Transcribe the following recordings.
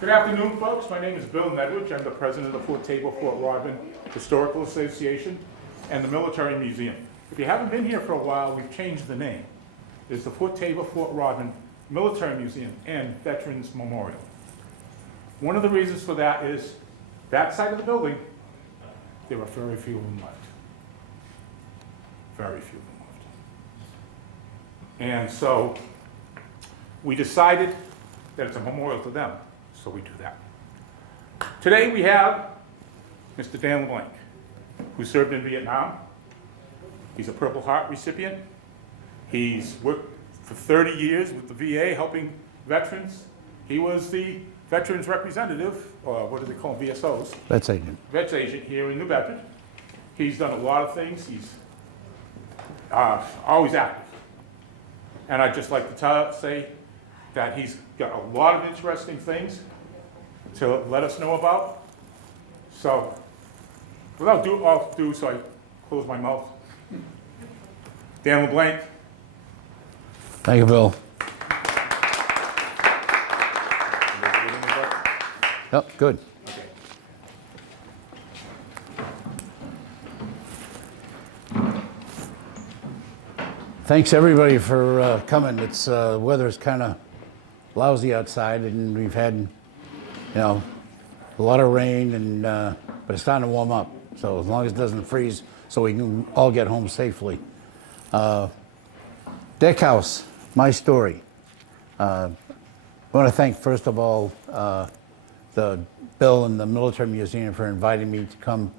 Good afternoon, folks. My name is Bill Medwidge. I'm the president of the Fort Table, Fort Rodman Historical Association and the Military Museum. If you haven't been here for a while, we've changed the name. It's the Fort Table, Fort Rodman Military Museum and Veterans Memorial. One of the reasons for that is that side of the building, there are very few of them left. Very few of them left. And so we decided that it's a memorial to them, so we do that. Today we have Mr. Dan Blanc, who served in Vietnam. He's a Purple Heart recipient. He's worked for 30 years with the VA helping veterans. He was the Veterans Representative, or what do they call them, VSOs? Vets agent. Vets agent here in New Bedford. He's done a lot of things. He's always active. And I'd just like to say that he's got a lot of interesting things to let us know about. So, without ado, so I close my mouth. Dan LeBlanc. Thank you, Bill. Yep, good. Okay. Thanks everybody for coming. It's weather's kind of lousy outside, and we've had, a lot of rain, and but it's starting to warm up. So as long as it doesn't freeze, so we can all get home safely. Deckhouse, my story. I want to thank first of all the Bill and the Military Museum for inviting me to come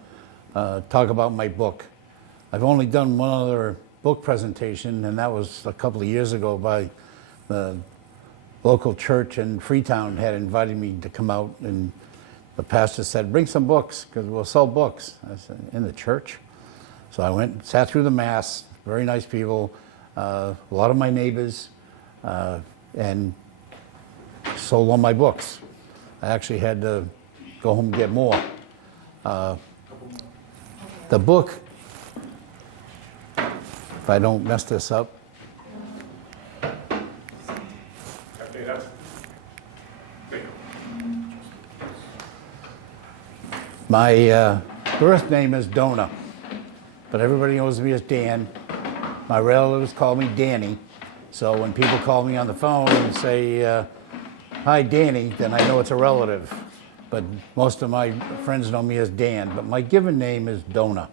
talk about my book. I've only done one other book presentation, and that was a couple of years ago by the local church in Freetown had invited me to come out, and the pastor said, bring some books, because we'll sell books. I said, in the church? So I went and sat through the mass, very nice people, a lot of my neighbors, and sold all my books. I actually had to go home and get more. The book, if I don't mess this up, Okay, that's great. my birth name is Dona, but everybody knows me as Dan. My relatives call me Danny, so when people call me on the phone and say, hi, Danny, then I know it's a relative. But most of my friends know me as Dan, but my given name is Dona.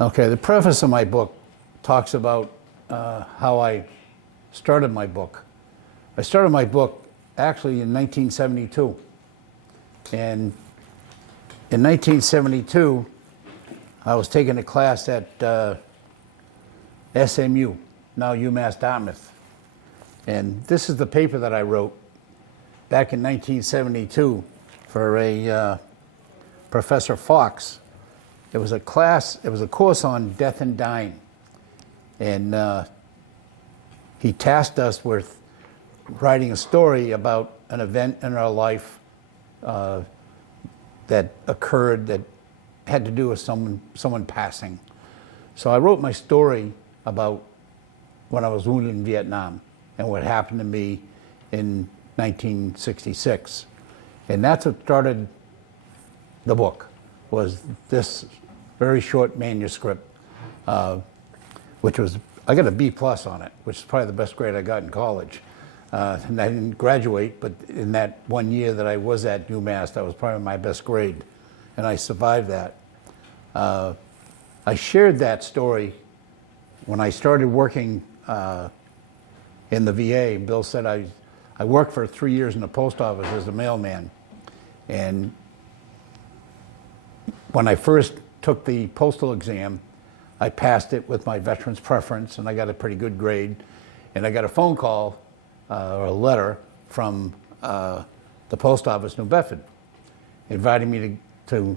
Okay, the preface of my book talks about how I started my book. I started my book actually in 1972. And in 1972, I was taking a class at SMU, now UMass Dartmouth. And this is the paper that I wrote back in 1972 for a Professor Fox. It was a course on death and dying. And he tasked us with writing a story about an event in our life that occurred that had to do with someone passing. So I wrote my story about when I was wounded in Vietnam and what happened to me in 1966. And that's what started the book, was this very short manuscript, which was, I got a B+ on it, which is probably the best grade I got in college. And I didn't graduate, but in that 1 year that I was at UMass, that was probably my best grade, and I survived that. I shared that story when I started working in the VA. Bill said I worked for 3 years in the post office as a mailman, and when I first took the postal exam, I passed it with my veteran's preference, and I got a pretty good grade. And I got a phone call or a letter from the post office, New Bedford, inviting me to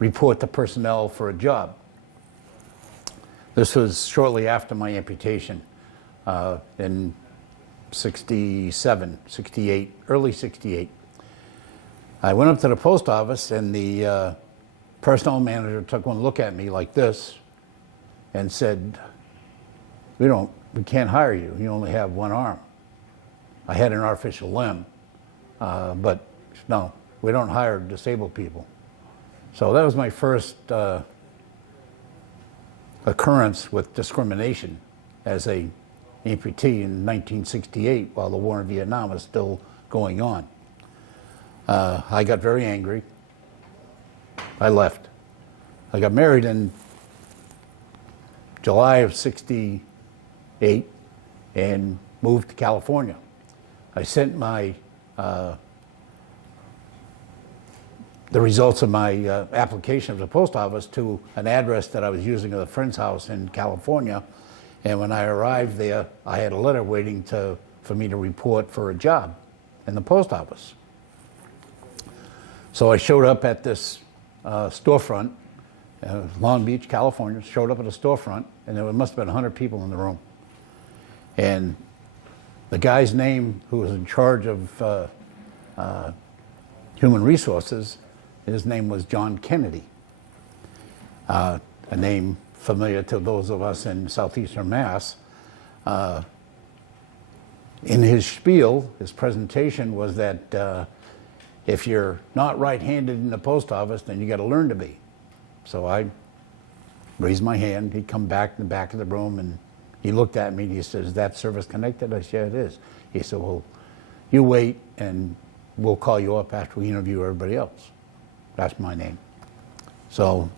report to personnel for a job. This was shortly after my amputation in 67, 68, early 68. I went up to the post office, and the personnel manager took one look at me like this and said, we can't hire you. You only have one arm. I had an artificial limb, but no, we don't hire disabled people. So that was my first occurrence with discrimination as a amputee in 1968 while the war in Vietnam was still going on. I got very angry. I left. I got married in July of '68 and moved to California. I sent my the results of my application to the post office to an address that I was using at a friend's house in California. And when I arrived there, I had a letter waiting for me to report for a job in the post office. So I showed up at this storefront, Long Beach, California, showed up at a storefront, and there must have been 100 people in the room. And the guy's name, who was in charge of human resources, his name was John Kennedy, a name familiar to those of us in southeastern Mass. In his spiel, his presentation was that if you're not right-handed in the post office, then you got to learn to be. So I raised my hand. He'd come back in the back of the room, and he looked at me and he said, "Is that service connected?" I said, "Yeah, it is." He said, "Well, you wait, and we'll call you up after we interview everybody else." That's my name. So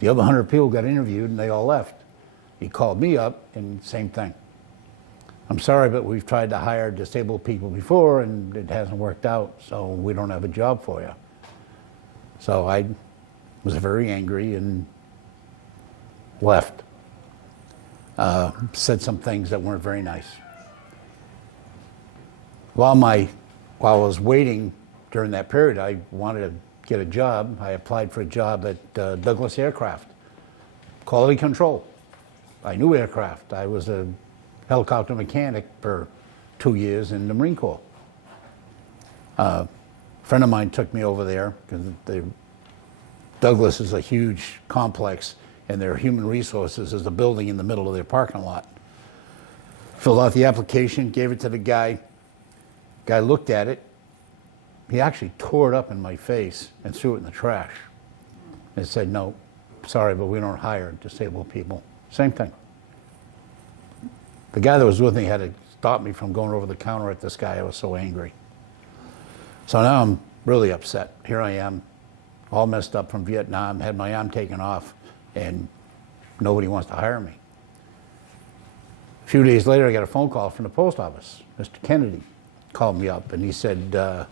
the other 100 people got interviewed, and they all left. He called me up, and same thing. "I'm sorry, but we've tried to hire disabled people before, and it hasn't worked out, so we don't have a job for you." So I was very angry and left. Said some things that weren't very nice. While I was waiting during that period, I wanted to get a job. I applied for a job at Douglas Aircraft, quality control. I knew aircraft. I was a helicopter mechanic for 2 years in the Marine Corps. A friend of mine took me over there because Douglas is a huge complex, and their human resources is a building in the middle of their parking lot. Filled out the application, gave it to the guy. Guy looked at it. He actually tore it up in my face and threw it in the trash and said, "No, sorry, but we don't hire disabled people." Same thing. The guy that was with me had to stop me from going over the counter at this guy. I was so angry. So now I'm really upset. Here I am, all messed up from Vietnam, had my arm taken off, and nobody wants to hire me. A few days later, I got a phone call from the post office. Mr. Kennedy called me up, and he said,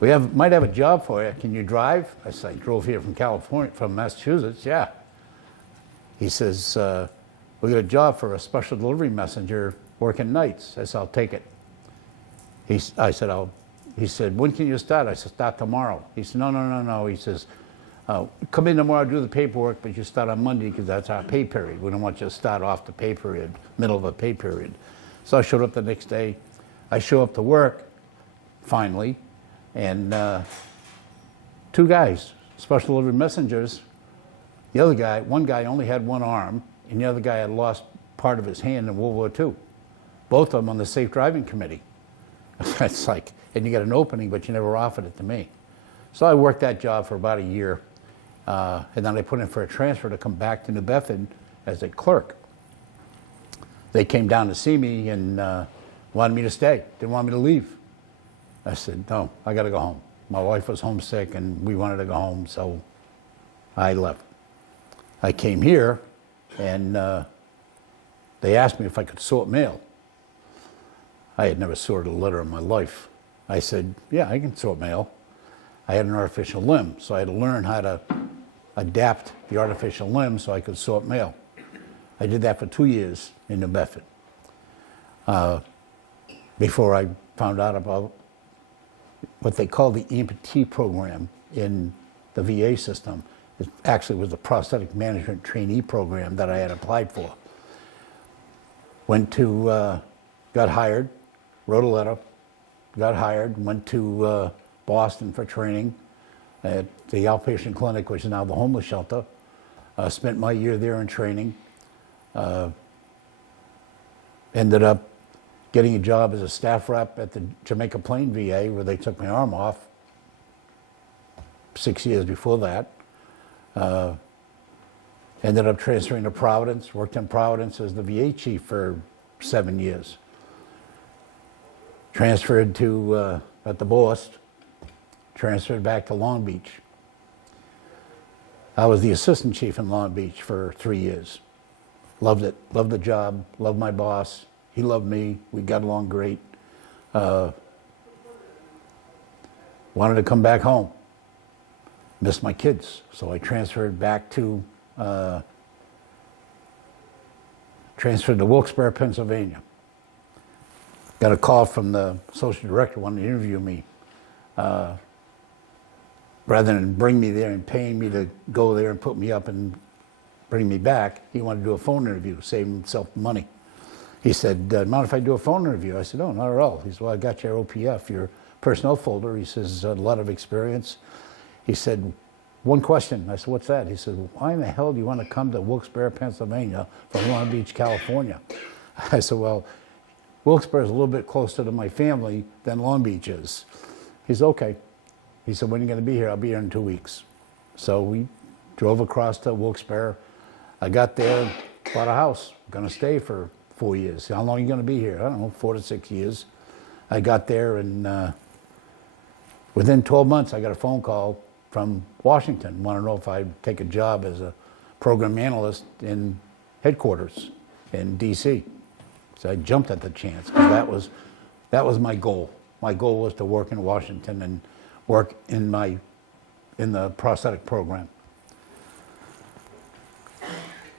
"We might have a job for you. Can you drive?" I said, "I drove here from California, from Massachusetts." "Yeah." He says, "We got a job for a special delivery messenger working nights." I said, "I'll take it." He said, "When can you start?" I said, "Start tomorrow." He said, No. He says, "Come in tomorrow, do the paperwork, but you start on Monday because that's our pay period. We don't want you to start off the pay period, middle of a pay period." So I showed up the next day. I show up to work, finally, and 2 guys, special delivery messengers. The other guy, one guy only had one arm, and the other guy had lost part of his hand in World War II. Both of them on the safe driving committee. It's like, and you got an opening, but you never offered it to me. So I worked that job for about a year, and then I put in for a transfer to come back to New Bedford as a clerk. They came down to see me and wanted me to stay, didn't want me to leave. I said, "No, I got to go home." My wife was homesick, and we wanted to go home, so I left. I came here, and they asked me if I could sort mail. I had never sorted a letter in my life. I said, "Yeah, I can sort mail." I had an artificial limb, so I had to learn how to adapt the artificial limb so I could sort mail. I did that for 2 years in New Bedford before I found out about what they call the amputee program in the VA system. It actually was a prosthetic management trainee program that I had applied for. Got hired, wrote a letter, got hired, went to Boston for training at the outpatient clinic, which is now the homeless shelter. Spent my year there in training. Ended up getting a job as a staff rep at the Jamaica Plain VA, where they took my arm off 6 years before that. Ended up transferring to Providence, worked in Providence as the VA chief for 7 years. Transferred to, at the Bost, transferred back to Long Beach. I was the assistant chief in Long Beach for 3 years. Loved it, loved the job, loved my boss. He loved me, we got along great. Wanted to come back home. Missed my kids, so I transferred back to, Wilkes-Barre, Pennsylvania. Got a call from the social director wanting to interview me. Rather than bring me there and paying me to go there and put me up and bring me back, he wanted to do a phone interview, save himself money. He said, mind if I do a phone interview? I said, no, not at all. He said, well, I got your OPF, your personnel folder. He says, a lot of experience. He said, one question. I said, what's that? He said, why in the hell do you want to come to Wilkes-Barre, Pennsylvania from Long Beach, California? I said, well, Wilkes-Barre is a little bit closer to my family than Long Beach is. He said, okay. He said, when are you going to be here? I'll be here in 2 weeks. So we drove across to Wilkes-Barre. I got there, bought a house. I'm going to stay for 4 years. How long are you going to be here? I don't know, 4 to 6 years. I got there, and within 12 months, I got a phone call from Washington. Want to know if I'd take a job as a program analyst in headquarters in D.C. So I jumped at the chance, because that was my goal. My goal was to work in Washington and work in the prosthetic program.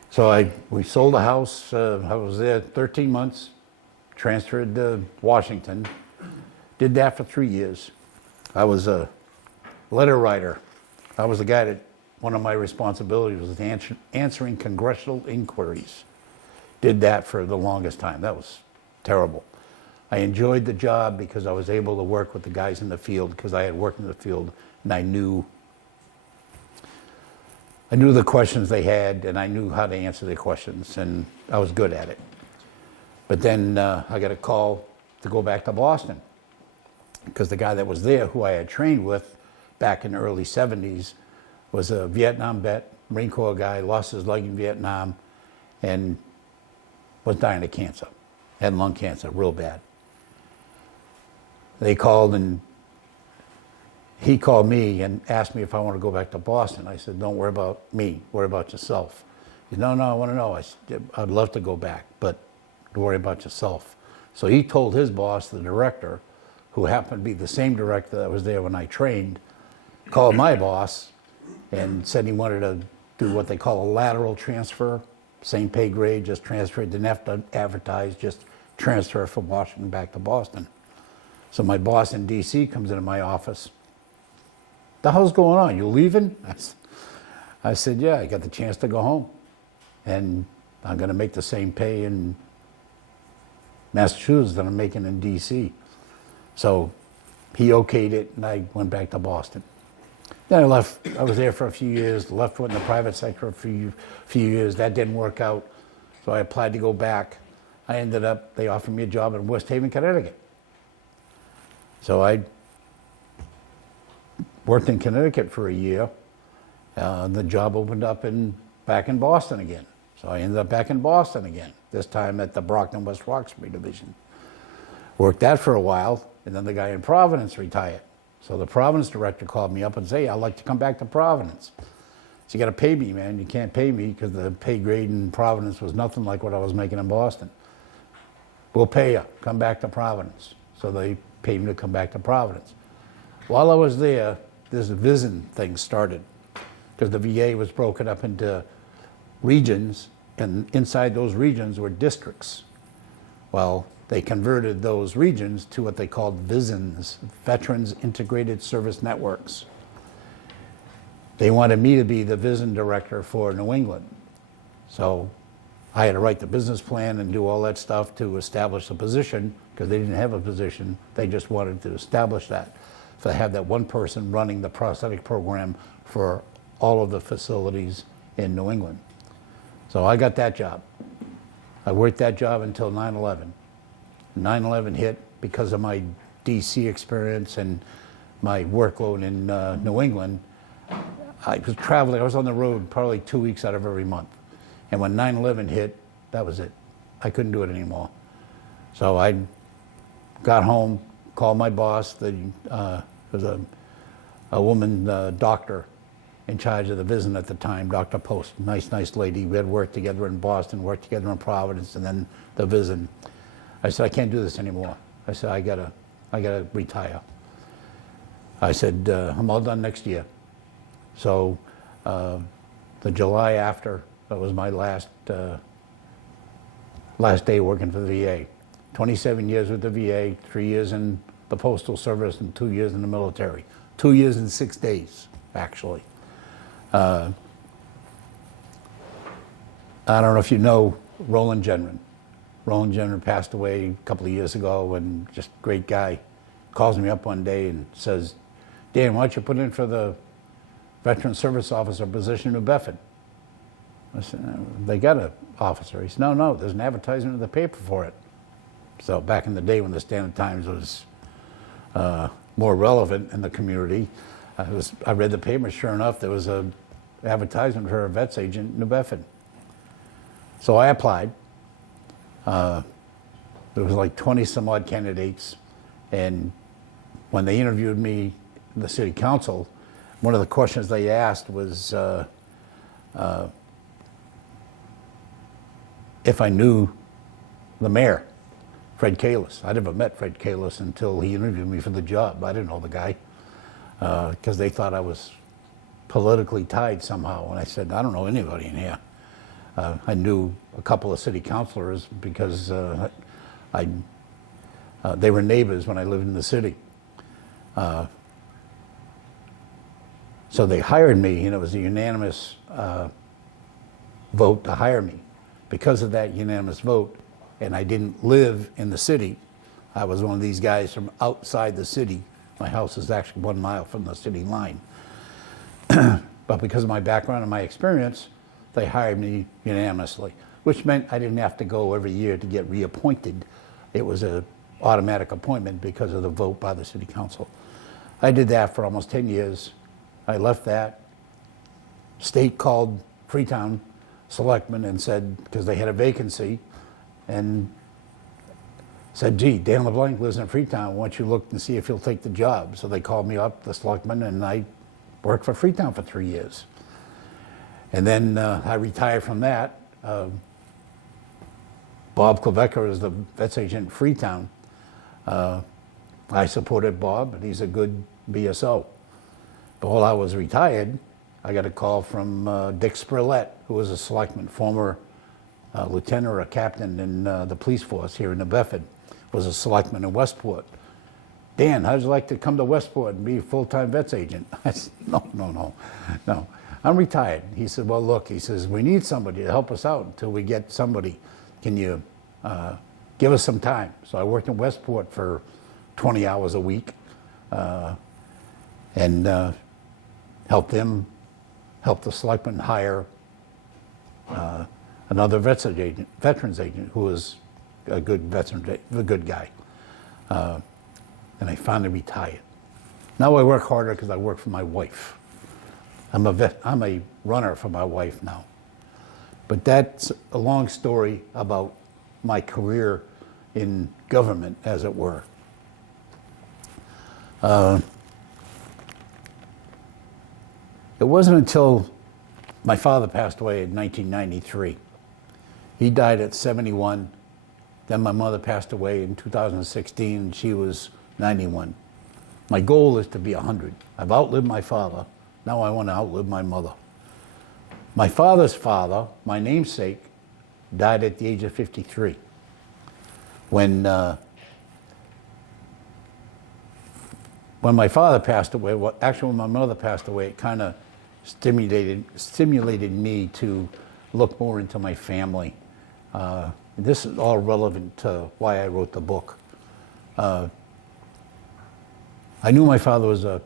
So we sold a house. I was there 13 months, transferred to Washington, did that for 3 years. I was a letter writer. I was the guy that, one of my responsibilities was answering congressional inquiries. Did that for the longest time. That was terrible. I enjoyed the job because I was able to work with the guys in the field, because I had worked in the field and I knew the questions they had, and I knew how to answer their questions, and I was good at it. But then I got a call to go back to Boston, because the guy that was there, who I had trained with back in the early 70s, was a Vietnam vet, Marine Corps guy, lost his leg in Vietnam, and was dying of cancer. Had lung cancer, real bad. They called, and he called me and asked me if I want to go back to Boston. I said, don't worry about me, worry about yourself. He said, no, I want to know. I said, I'd love to go back, but don't worry about yourself. So he told his boss, the director, who happened to be the same director that was there when I trained, called my boss and said he wanted to do what they call a lateral transfer, same pay grade, just transfer. Didn't have to advertise, just transfer from Washington back to Boston. So my boss in D.C. comes into my office. The hell's going on? You leaving? I said, yeah, I got the chance to go home. And I'm going to make the same pay in Massachusetts that I'm making in D.C. So he okayed it, and I went back to Boston. Then I left. I was there for a few years, left went in the private sector for a few years. That didn't work out, so I applied to go back. I ended up, they offered me a job in West Haven, Connecticut. So I worked in Connecticut for a year. The job opened up back in Boston again. So I ended up back in Boston again, this time at the Brockton West Roxbury division. Worked that for a while, and then the guy in Providence retired. So the Providence director called me up and said, hey, I'd like to come back to Providence. So you got to pay me, man. You can't pay me because the pay grade in Providence was nothing like what I was making in Boston. We'll pay you. Come back to Providence. So they paid me to come back to Providence. While I was there, this VISN thing started, because the VA was broken up into regions, and inside those regions were districts. Well, they converted those regions to what they called VISNs, Veterans Integrated Service Networks. They wanted me to be the VISN director for New England. So I had to write the business plan and do all that stuff to establish a position, because they didn't have a position. They just wanted to establish that. So they had that one person running the prosthetic program for all of the facilities in New England. So I got that job. I worked that job until 9/11. 9/11 hit because of my DC experience and my workload in New England. I was traveling, I was on the road probably 2 weeks out of every month. And when 9/11 hit, that was it. I couldn't do it anymore. So I got home, called my boss. There was a woman doctor in charge of the VISN at the time, Dr. Post. Nice lady. We had worked together in Boston, worked together in Providence, and then the VISN. I said, I can't do this anymore. I said, I gotta retire. I said, I'm all done next year. So the July after, that was my last day working for the VA. 27 years with the VA, 3 years in the Postal Service, and 2 years in the military. 2 years and 6 days, actually. I don't know if you know Roland Genren. Roland Genren passed away a couple of years ago, and just a great guy. Calls me up one day and says, Dan, why don't you put in for the Veteran Service Officer position in New Bedford? I said, they got an officer. He said, no, there's an advertisement in the paper for it. So back in the day when the Standard Times was more relevant in the community, I read the paper. Sure enough, there was an advertisement for a vets agent in New Bedford. So I applied. There was like 20 some odd candidates, and when they interviewed me in the city council, one of the questions they asked was if I knew the mayor, Fred Kalis. I never met Fred Kalis until he interviewed me for the job. I didn't know the guy because they thought I was politically tied somehow. And I said, I don't know anybody in here. I knew a couple of city councilors because they were neighbors when I lived in the city. So they hired me, and it was a unanimous vote to hire me. Because of that unanimous vote, and I didn't live in the city, I was one of these guys from outside the city. My house is actually 1 mile from the city line. But because of my background and my experience, they hired me unanimously, which meant I didn't have to go every year to get reappointed. It was an automatic appointment because of the vote by the city council. I did that for almost 10 years. I left that. State called Freetown selectmen and said, because they had a vacancy, and said, gee, Dan LeBlanc lives in Freetown. Why don't you look and see if he'll take the job? So they called me up, the selectmen, and I worked for Freetown for 3 years. And then I retired from that. Bob Klevecker is the vets agent in Freetown. I supported Bob, and he's a good BSO. But while I was retired, I got a call from Dick Spurlett, who was a selectman, former lieutenant or a captain in the police force here in New Bedford, was a selectman in Westport. Dan, how'd you like to come to Westport and be a full-time vets agent? I said, no. I'm retired. He said, well, look, he says, we need somebody to help us out until we get somebody. Can you give us some time? So I worked in Westport for 20 hours a week and helped the selectmen hire another veterans agent who was a good guy. And I finally retired. Now I work harder because I work for my wife. I'm a runner for my wife now. But that's a long story about my career in government, as it were. It wasn't until my father passed away in 1993. He died at 71. Then my mother passed away in 2016, and she was 91. My goal is to be 100. I've outlived my father. Now I want to outlive my mother. My father's father, my namesake, died at the age of 53. When my father passed away, well, actually when my mother passed away, it kind of stimulated me to look more into my family. This is all relevant to why I wrote the book. I knew my father was a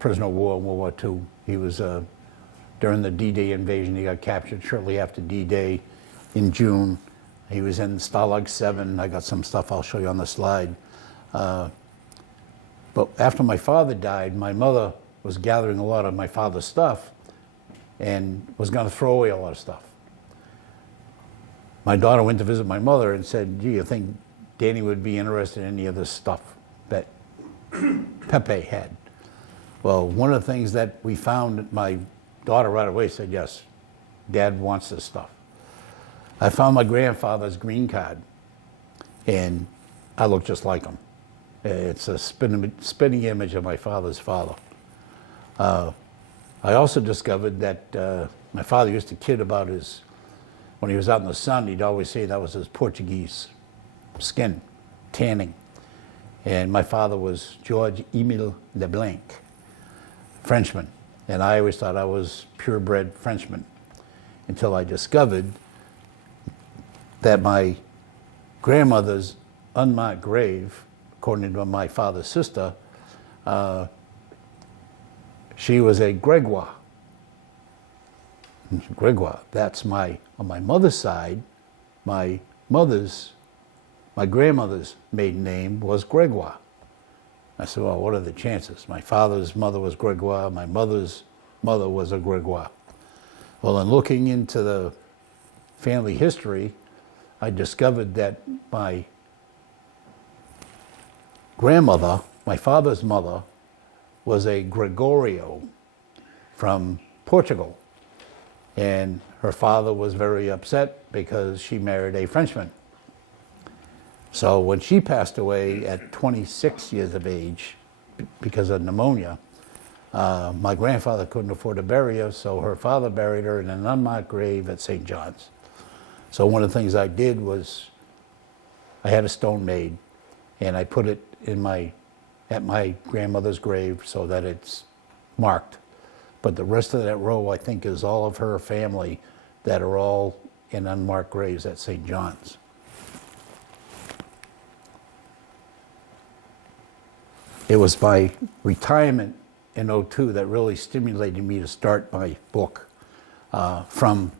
prisoner of war in World War II. He was, during the D-Day invasion, he got captured shortly after D-Day in June. He was in Stalag 7. I got some stuff I'll show you on the slide. But after my father died, my mother was gathering a lot of my father's stuff and was going to throw away a lot of stuff. My daughter went to visit my mother and said, "Gee, you think Danny would be interested in any of this stuff that Pepe had?" Well, one of the things that we found, my daughter right away said, "Yes, Dad wants this stuff." I found my grandfather's green card, and I look just like him. It's a spitting image of my father's father. I also discovered that my father used to kid about when he was out in the sun, he'd always say that was his Portuguese skin, tanning. And my father was George Emile de Blanc, Frenchman. And I always thought I was purebred Frenchman until I discovered that my grandmother's unmarked grave, according to my father's sister, she was a Gregoire. Gregoire. That's on my mother's side, my grandmother's maiden name was Gregoire. I said, well, what are the chances? My father's mother was Gregoire, my mother's mother was a Gregoire. Well, in looking into the family history, I discovered that my grandmother, my father's mother, was a Gregorio from Portugal. And her father was very upset because she married a Frenchman. So when she passed away at 26 years of age because of pneumonia, my grandfather couldn't afford to bury her, so her father buried her in an unmarked grave at St. John's. So one of the things I did was I had a stone made, and I put it at my grandmother's grave so that it's marked. But the rest of that row, I think, is all of her family that are all in unmarked graves at St. John's. It was my retirement in '02 that really stimulated me to start my book from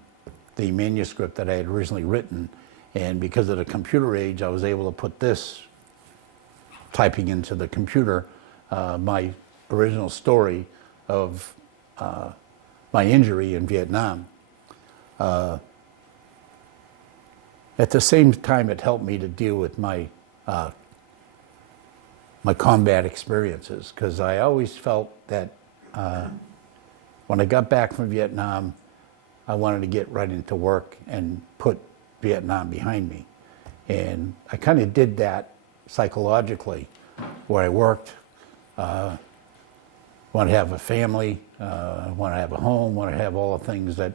the manuscript that I had originally written. And because of the computer age, I was able to put this, typing into the computer, my original story of my injury in Vietnam. At the same time, it helped me to deal with my combat experiences, because I always felt that when I got back from Vietnam, I wanted to get right into work and put Vietnam behind me. And I kind of did that psychologically, where I worked, want to have a family, want to have a home, want to have all the things that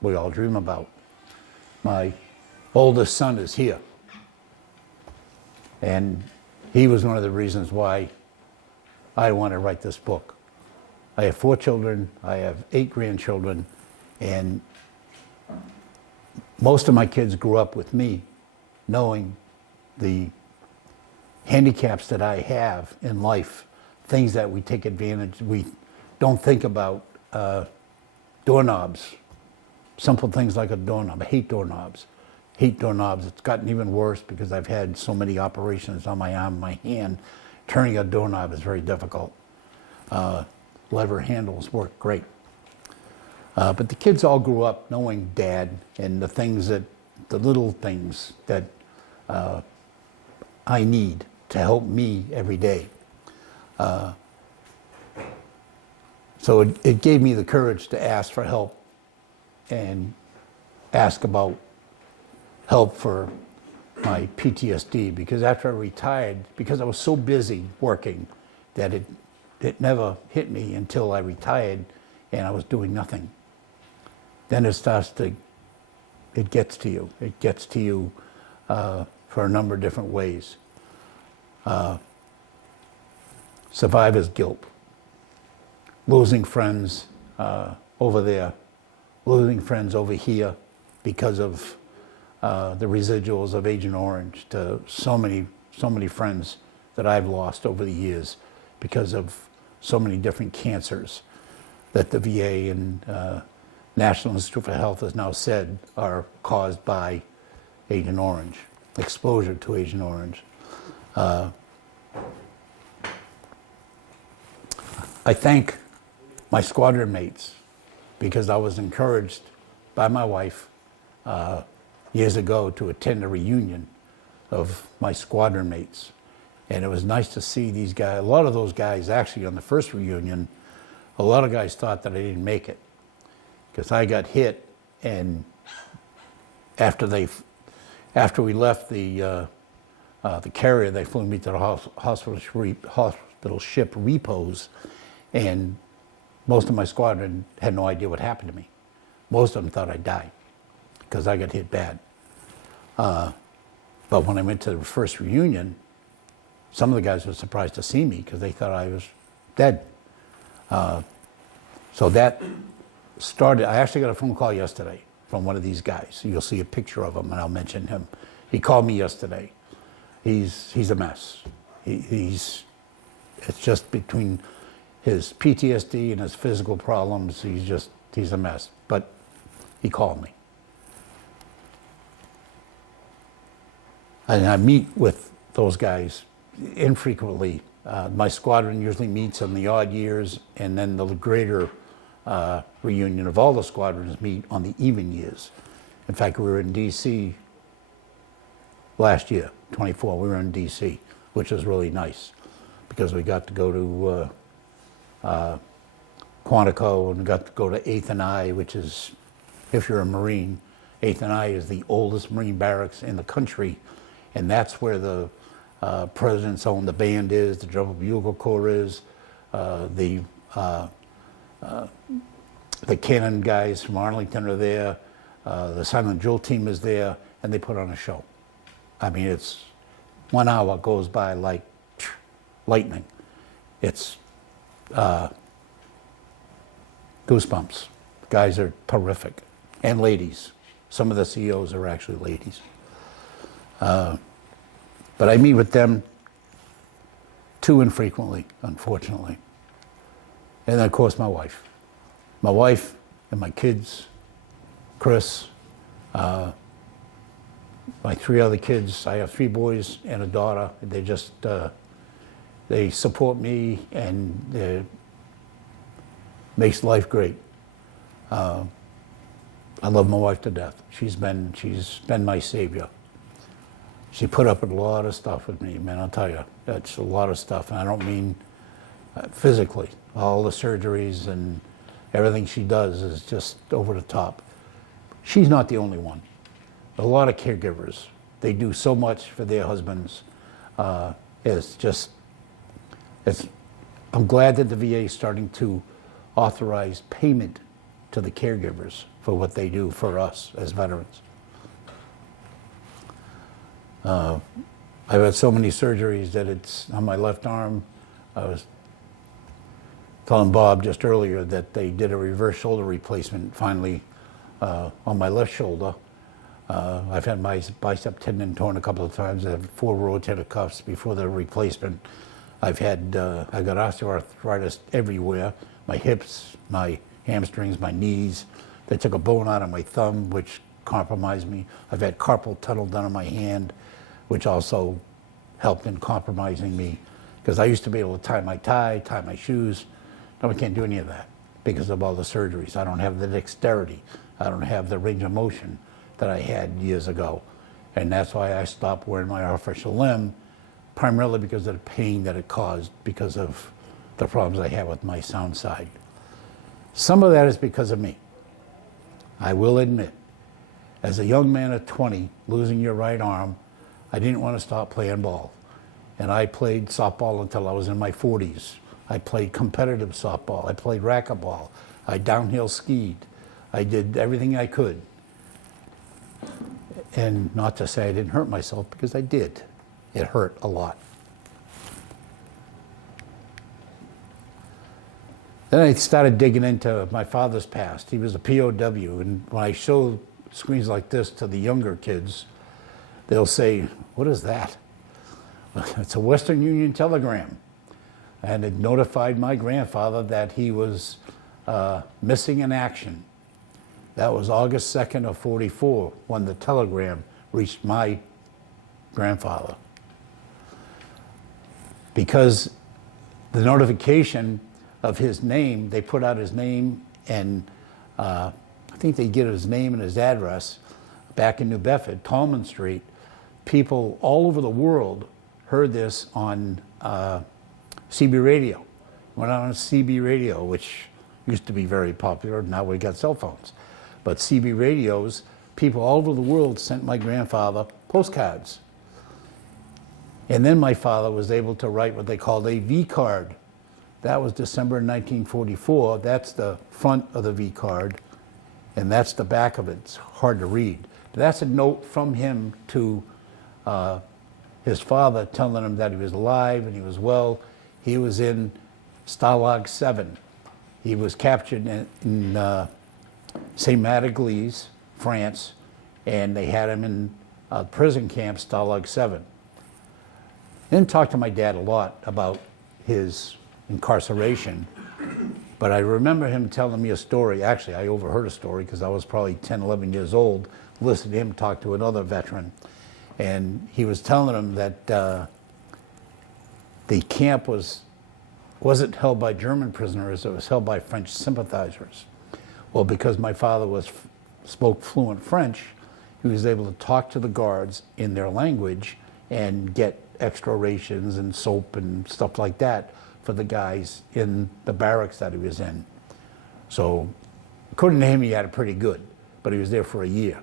we all dream about. My oldest son is here. And he was one of the reasons why I want to write this book. I have 4 children, I have 8 grandchildren, and most of my kids grew up with me knowing the handicaps that I have in life, things that we take advantage, we don't think about, doorknobs, simple things like a doorknob. I hate doorknobs. It's gotten even worse because I've had so many operations on my arm, my hand. Turning a doorknob is very difficult. Lever handles work great. But the kids all grew up knowing Dad and the little things that I need to help me every day. So it gave me the courage to ask for help and ask about help for my PTSD, because after I retired, because I was so busy working that it never hit me until I retired and I was doing nothing. Then it gets to you. It gets to you for a number of different ways. Survivor's guilt. Losing friends over there, losing friends over here because of the residuals of Agent Orange, to so many friends that I've lost over the years because of so many different cancers that the VA and National Institute for Health has now said are caused by Agent Orange, exposure to Agent Orange. I thank my squadron mates because I was encouraged by my wife years ago to attend a reunion of my squadron mates. And it was nice to see these guys. A lot of those guys, actually, on the first reunion, a lot of guys thought that I didn't make it because I got hit, and after we left the carrier, they flew me to the hospital ship repos, and most of my squadron had no idea what happened to me. Most of them thought I died because I got hit bad. But when I went to the first reunion, some of the guys were surprised to see me because they thought I was dead. So that started. I actually got a phone call yesterday from one of these guys. You'll see a picture of him, and I'll mention him. He called me yesterday. He's a mess. It's just between his PTSD and his physical problems, he's a mess. But he called me. And I meet with those guys infrequently. My squadron usually meets on the odd years, and then the greater reunion of all the squadrons meet on the even years. In fact, we were in D.C. last year, 24. We were in D.C., which was really nice because we got to go to Quantico and got to go to 8th and I, which is, if you're a Marine, 8th and I is the oldest Marine barracks in the country, and that's where the President's Own the band is, the Drum Bugle Corps is, the cannon guys from Arlington are there, the Silent Drill team is there, and they put on a show. I mean, it's 1 hour goes by like lightning. It's goosebumps. Guys are terrific. And ladies. Some of the CEOs are actually ladies. But I meet with them too infrequently, unfortunately. And then, of course, my wife. My wife and my kids, Chris, my 3 other kids. I have 3 boys and a daughter. They just, they support me, and it makes life great. I love my wife to death. She's been my savior. She put up with a lot of stuff with me, man, I'll tell you. That's a lot of stuff, and I don't mean physically. All the surgeries and everything she does is just over the top. She's not the only one. A lot of caregivers, they do so much for their husbands. I'm glad that the VA is starting to authorize payment to the caregivers for what they do for us as veterans. I've had so many surgeries that it's on my left arm. I was telling Bob just earlier that they did a reverse shoulder replacement finally on my left shoulder. I've had my bicep tendon torn a couple of times. I have 4 rotator cuffs before the replacement. I got osteoarthritis everywhere. My hips, my hamstrings, my knees. They took a bone out of my thumb, which compromised me. I've had carpal tunnel done on my hand, which also helped in compromising me, because I used to be able to tie my shoes. Now I can't do any of that because of all the surgeries. I don't have the dexterity. I don't have the range of motion that I had years ago. And that's why I stopped wearing my artificial limb, primarily because of the pain that it caused because of the problems I had with my sound side. Some of that is because of me. I will admit, as a young man at 20, losing your right arm, I didn't want to stop playing ball. And I played softball until I was in my 40s. I played competitive softball. I played racquetball. I downhill skied. I did everything I could. And not to say I didn't hurt myself, because I did. It hurt a lot. Then I started digging into my father's past. He was a POW, and when I show screens like this to the younger kids, they'll say, "What is that?" It's a Western Union telegram. And it notified my grandfather that he was missing in action. That was August 2nd of '44 when the telegram reached my grandfather. Because the notification of his name, they put out his name and I think they get his name and his address back in New Bedford, Tallman Street. People all over the world heard this on CB radio. Went on CB radio, which used to be very popular. Now we got cell phones. But CB radios, people all over the world sent my grandfather postcards. And then my father was able to write what they called a V card. That was December 1944. That's the front of the V card, and that's the back of it. It's hard to read. But that's a note from him to his father telling him that he was alive and he was well. He was in Stalag 7. He was captured in St. Marie-Église, France, and they had him in prison camp, Stalag 7. Didn't talk to my dad a lot about his incarceration, but I remember him telling me a story. Actually, I overheard a story because I was probably 10, 11 years old, listening to him talk to another veteran. And he was telling him that the camp wasn't held by German prisoners, it was held by French sympathizers. Well, because my father spoke fluent French, he was able to talk to the guards in their language and get extra rations and soap and stuff like that for the guys in the barracks that he was in. So, according to him, he had it pretty good, but he was there for a year.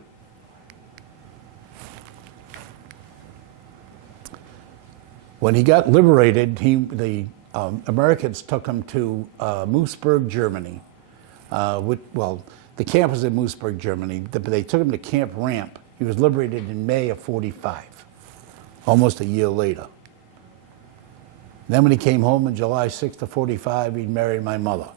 When he got liberated, the Americans took him to Moosburg, Germany. The camp was in Moosburg, Germany, but they took him to Camp Ramp. He was liberated in May of '45, almost a year later. Then when he came home in July 6th of '45, he married my mother.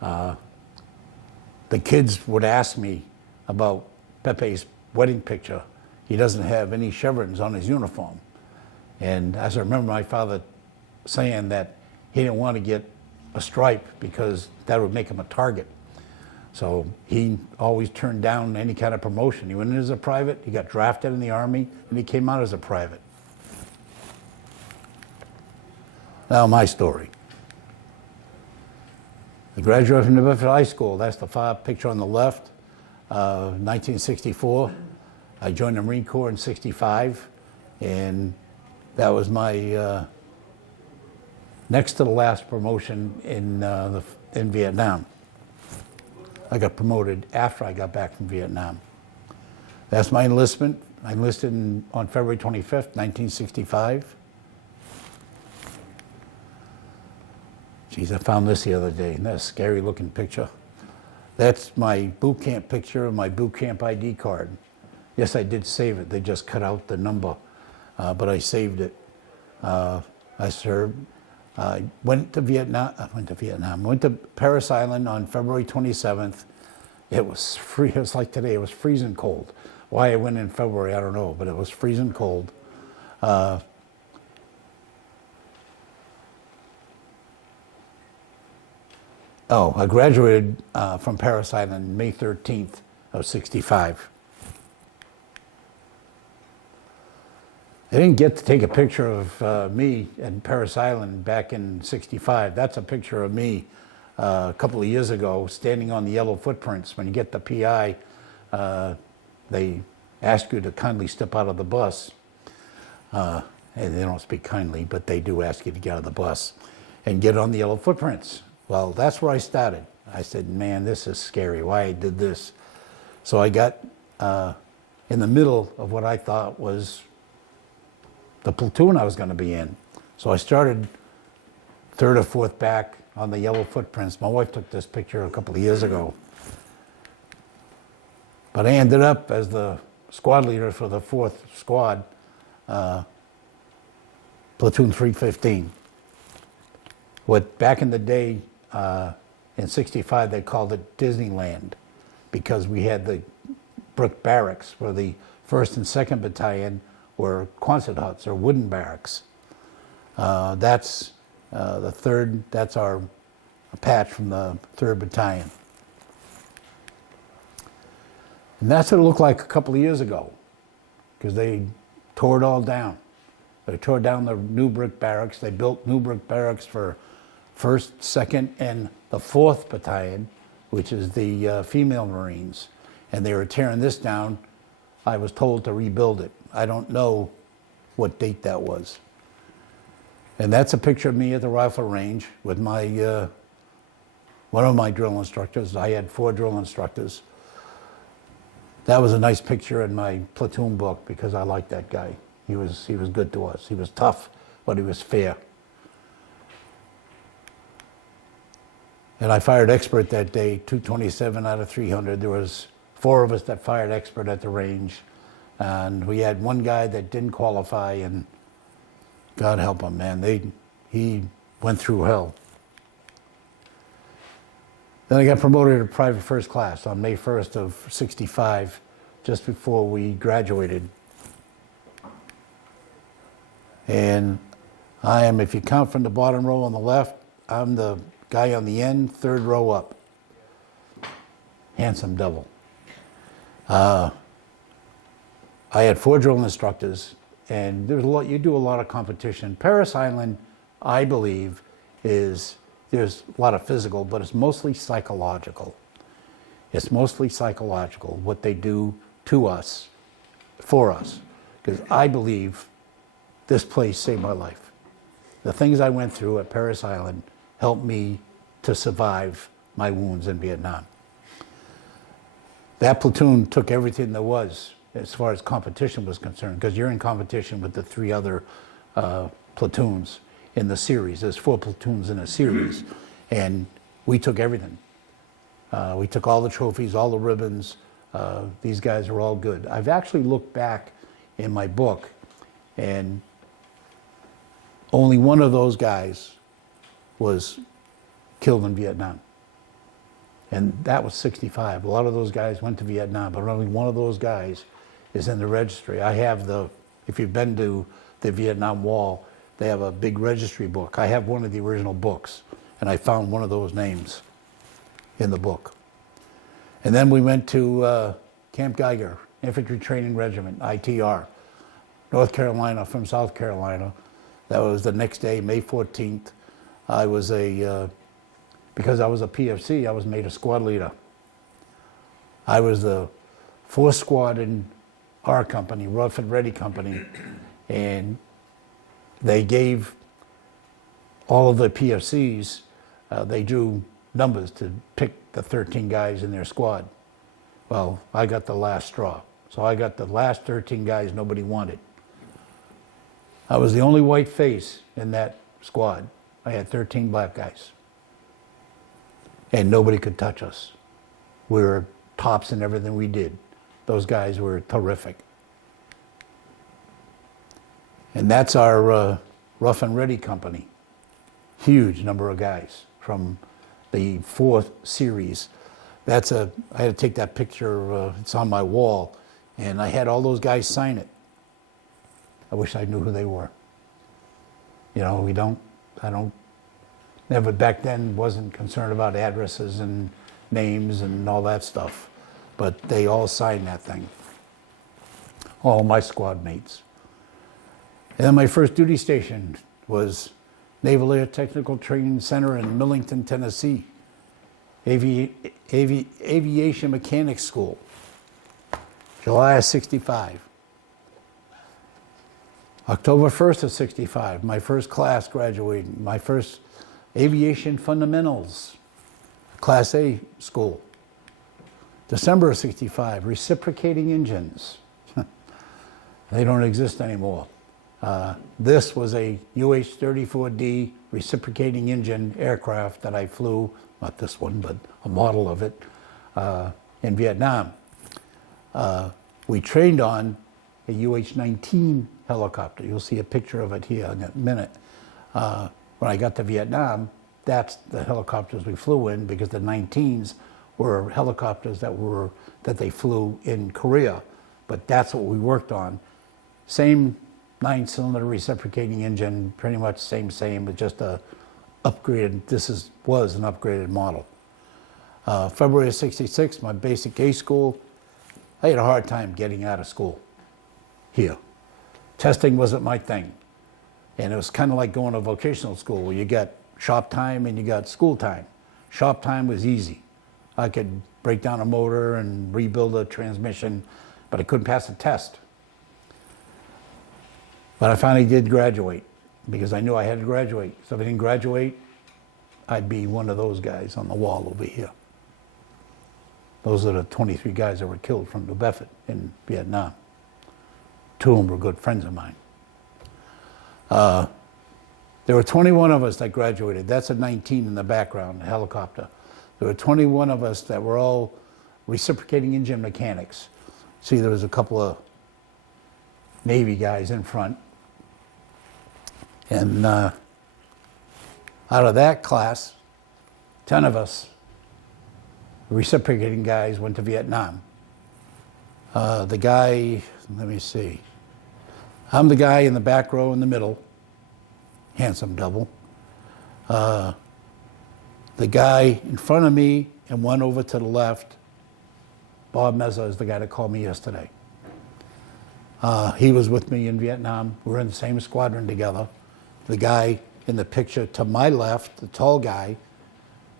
The kids would ask me about Pepe's wedding picture. He doesn't have any chevrons on his uniform. And as I remember my father saying that he didn't want to get a stripe because that would make him a target. So he always turned down any kind of promotion. He went in as a private, he got drafted in the Army, and he came out as a private. Now my story. I graduated from New Bedford High School. That's the picture on the left. 1964. I joined the Marine Corps in '65, and that was my next to the last promotion in Vietnam. I got promoted after I got back from Vietnam. That's my enlistment. I enlisted on February 25th, 1965. Geez, I found this the other day. Isn't that a scary looking picture? That's my boot camp picture of my boot camp ID card. Yes, I did save it. They just cut out the number, but I saved it. I served. I went to Parris Island on February 27th. It was it was like today, it was freezing cold. Why I went in February, I don't know, but it was freezing cold. I graduated from Parris Island May 13th of '65. I didn't get to take a picture of me in Parris Island back in '65. That's a picture of me a couple of years ago standing on the yellow footprints. When you get the PI, they ask you to kindly step out of the bus. And they don't speak kindly, but they do ask you to get out of the bus and get on the yellow footprints. Well, that's where I started. I said, man, this is scary, why I did this. So I got in the middle of what I thought was the platoon I was going to be in. So I started third or fourth back on the yellow footprints. My wife took this picture a couple of years ago. But I ended up as the squad leader for the 4th Squad, Platoon 315. What back in the day, in '65, they called it Disneyland because we had the brick barracks where the 1st and 2nd Battalion were Quonset huts or wooden barracks. That's the 3rd, that's our patch from the 3rd Battalion. And that's what it looked like a couple of years ago. because they tore it all down. They tore down the new brick barracks. They built new brick barracks for 1st, 2nd, and the 4th Battalion, which is the female Marines. And they were tearing this down. I was told to rebuild it. I don't know what date that was. And that's a picture of me at the rifle range with my one of my drill instructors. I had 4 drill instructors. That was a nice picture in my platoon book because I liked that guy. He was good to us. He was tough, but he was fair. And I fired expert that day, 227 out of 300. There was 4 of us that fired expert at the range. And we had one guy that didn't qualify, and God help him, man. He went through hell. Then I got promoted to private first class on May 1st of 65, just before we graduated. And I am, if you count from the bottom row on the left, I'm the guy on the end, 3rd row up. Handsome devil. I had 4 drill instructors, and there's a lot. You do a lot of competition. Parris Island, I believe, there's a lot of physical, but it's mostly psychological. It's mostly psychological, what they do to us, for us. Because I believe this place saved my life. The things I went through at Parris Island helped me to survive my wounds in Vietnam. That platoon took everything there was as far as competition was concerned, because you're in competition with the 3 other platoons in the series. There's 4 platoons in a series, and we took everything. We took all the trophies, all the ribbons. These guys are all good. I've actually looked back in my book, and only one of those guys was killed in Vietnam. And that was 65. A lot of those guys went to Vietnam, but only one of those guys is in the registry. I have if you've been to the Vietnam Wall, they have a big registry book. I have one of the original books, and I found one of those names in the book. And then we went to Camp Geiger, Infantry Training Regiment, ITR, North Carolina from South Carolina. That was the next day, May 14th. I was because I was a PFC, I was made a squad leader. I was the 4th squad in our company, Rough and Ready Company, and they gave all of the PFCs, they drew numbers to pick the 13 guys in their squad. Well, I got the last straw. So I got the last 13 guys nobody wanted. I was the only white face in that squad. I had 13 black guys. And nobody could touch us. We were tops in everything we did. Those guys were terrific. And that's our Rough and Ready Company. Huge number of guys from the 4th series. I had to take that picture, it's on my wall, and I had all those guys sign it. I wish I knew who they were. You know, never back then wasn't concerned about addresses and names and all that stuff, but they all signed that thing. All my squad mates. And then my first duty station was Naval Air Technical Training Center in Millington, Tennessee. Aviation Mechanics School, July of 65. October 1st of 65, my first class graduated, my first Aviation Fundamentals, Class A school. December of 65, reciprocating engines. They don't exist anymore. This was a UH-34D reciprocating engine aircraft that I flew, not this one, but a model of it, in Vietnam. We trained on a UH-19 helicopter. You'll see a picture of it here in a minute. When I got to Vietnam, that's the helicopters we flew in, because the 19s were helicopters that they flew in Korea, but that's what we worked on. Same 9-cylinder reciprocating engine, pretty much same, but just a upgraded, was an upgraded model. February of 66, my basic A school, I had a hard time getting out of school. here. Testing wasn't my thing. And it was kind of like going to vocational school where you got shop time and you got school time. Shop time was easy. I could break down a motor and rebuild a transmission, but I couldn't pass the test. But I finally did graduate because I knew I had to graduate. So if I didn't graduate, I'd be one of those guys on the wall over here. Those are the 23 guys that were killed from New Bedford in Vietnam. 2 of them were good friends of mine. There were 21 of us that graduated. That's a 19 in the background, a helicopter. There were 21 of us that were all reciprocating engine mechanics. See, there was a couple of Navy guys in front. And out of that class, 10 of us, reciprocating guys, went to Vietnam. The guy, let me see. I'm the guy in the back row in the middle, handsome double. The guy in front of me and one over to the left, Bob Meza is the guy that called me yesterday. He was with me in Vietnam. We were in the same squadron together. The guy in the picture to my left, the tall guy,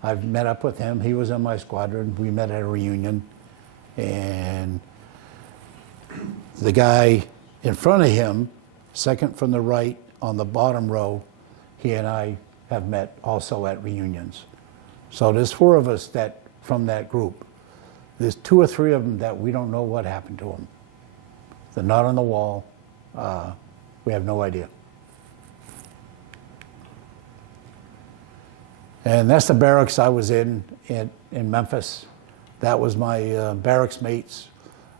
I've met up with him. He was in my squadron. We met at a reunion. And the guy in front of him, second from the right on the bottom row, he and I have met also at reunions. So there's 4 of us that from that group. There's 2 or 3 of them that we don't know what happened to them. They're not on the wall. We have no idea. And that's the barracks I was in Memphis. That was my barracks mates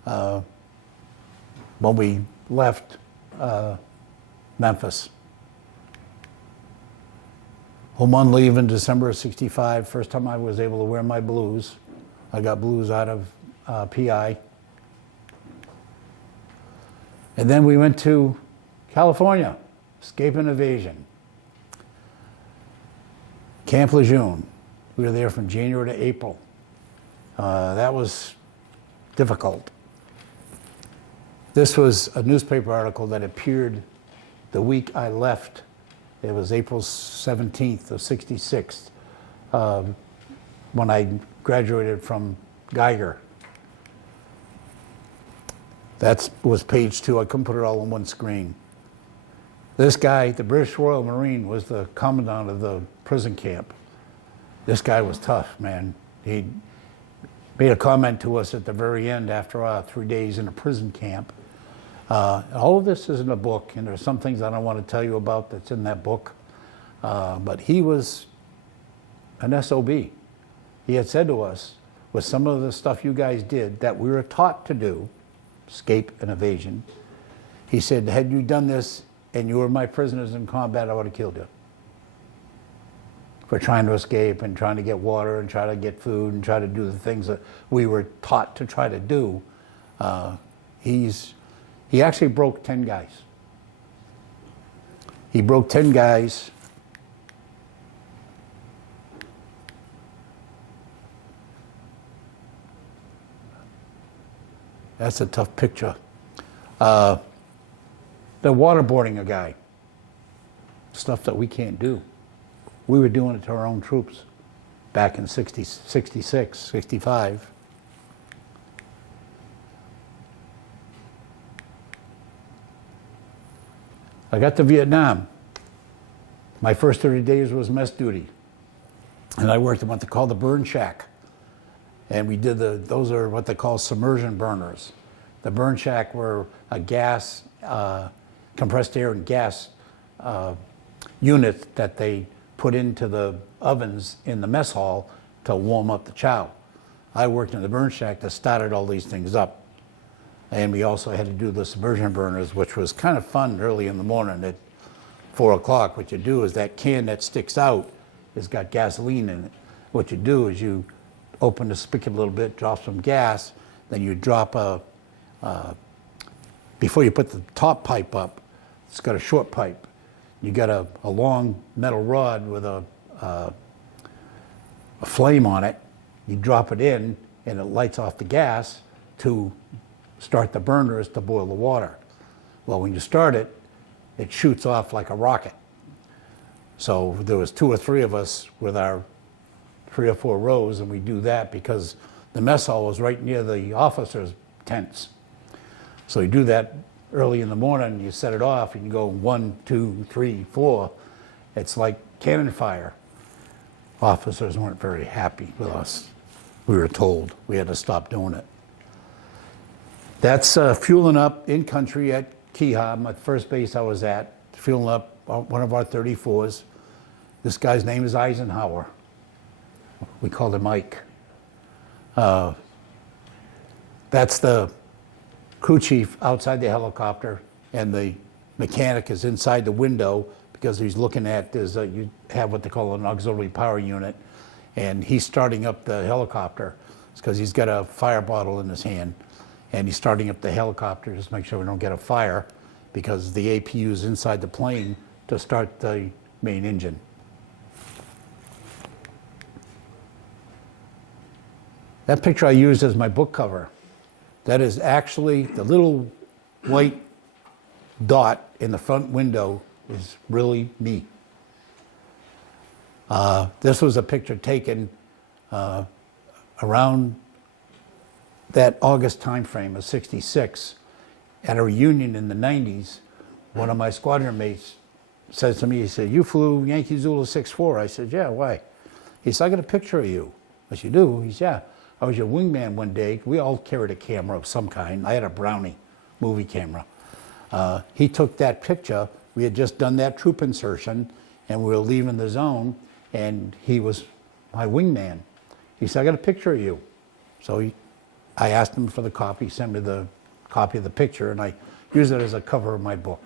when we left Memphis. Home on leave in December of '65. First time I was able to wear my blues. I got blues out of PI. And then we went to California, escape and evasion. Camp Lejeune. We were there from January to April. That was difficult. This was a newspaper article that appeared the week I left. It was April 17th of '66 when I graduated from Geiger. That was page 2. I couldn't put it all on one screen. This guy, the British Royal Marine, was the commandant of the prison camp. This guy was tough, man. He made a comment to us at the very end after 3 days in a prison camp. All of this is in a book, and there's some things I don't want to tell you about that's in that book. But he was an SOB. He had said to us, with some of the stuff you guys did that we were taught to do, escape and evasion, he said, had you done this and you were my prisoners in combat, I would have killed you. For trying to escape and trying to get water and try to get food and try to do the things that we were taught to try to do. He actually broke 10 guys. He broke 10 guys. That's a tough picture. They're waterboarding a guy. Stuff that we can't do. We were doing it to our own troops back in 66, 65. I got to Vietnam. My first 30 days was mess duty. And I worked at what they call the burn shack. And we did those are what they call submersion burners. The burn shack were a gas, compressed air and gas unit that they put into the ovens in the mess hall to warm up the chow. I worked in the burn shack that started all these things up. And we also had to do the submersion burners, which was kind of fun early in the morning at 4 o'clock. What you do is that can that sticks out has got gasoline in it. What you do is you open the spigot a little bit, drop some gas, then you drop before you put the top pipe up, it's got a short pipe. You got a long metal rod with a flame on it. You drop it in and it lights off the gas to start the burners to boil the water. Well, when you start it, it shoots off like a rocket. So there was 2 or 3 of us with our 3 or 4 rows, and we do that because the mess hall was right near the officers' tents. So you do that early in the morning, you set it off, and you go 1, 2, 3, 4. It's like cannon fire. Officers weren't very happy with us. We were told we had to stop doing it. That's fueling up in country at Keyhob, my first base I was at, fueling up one of our 34s. This guy's name is Eisenhower. We called him Ike. That's the crew chief outside the helicopter, and the mechanic is inside the window because he's looking at this. You have what they call an auxiliary power unit, and he's starting up the helicopter because he's got a fire bottle in his hand, and he's starting up the helicopter just to make sure we don't get a fire because the APU is inside the plane to start the main engine. That picture I used as my book cover. That is actually the little white dot in the front window is really me. This was a picture taken around that August time frame of '66 at a reunion in the 90s. One of my squadron mates said to me, he said, "You flew Yankee Zulu 6-4. I said, "Yeah, why?" He said, "I got a picture of you." I said, "You do?" He said, "Yeah. I was your wingman one day." We all carried a camera of some kind. I had a Brownie movie camera. He took that picture. We had just done that troop insertion, and we were leaving the zone, and he was my wingman. He said, "I got a picture of you." So I asked him for the copy. He sent me the copy of the picture, and I used it as a cover of my book.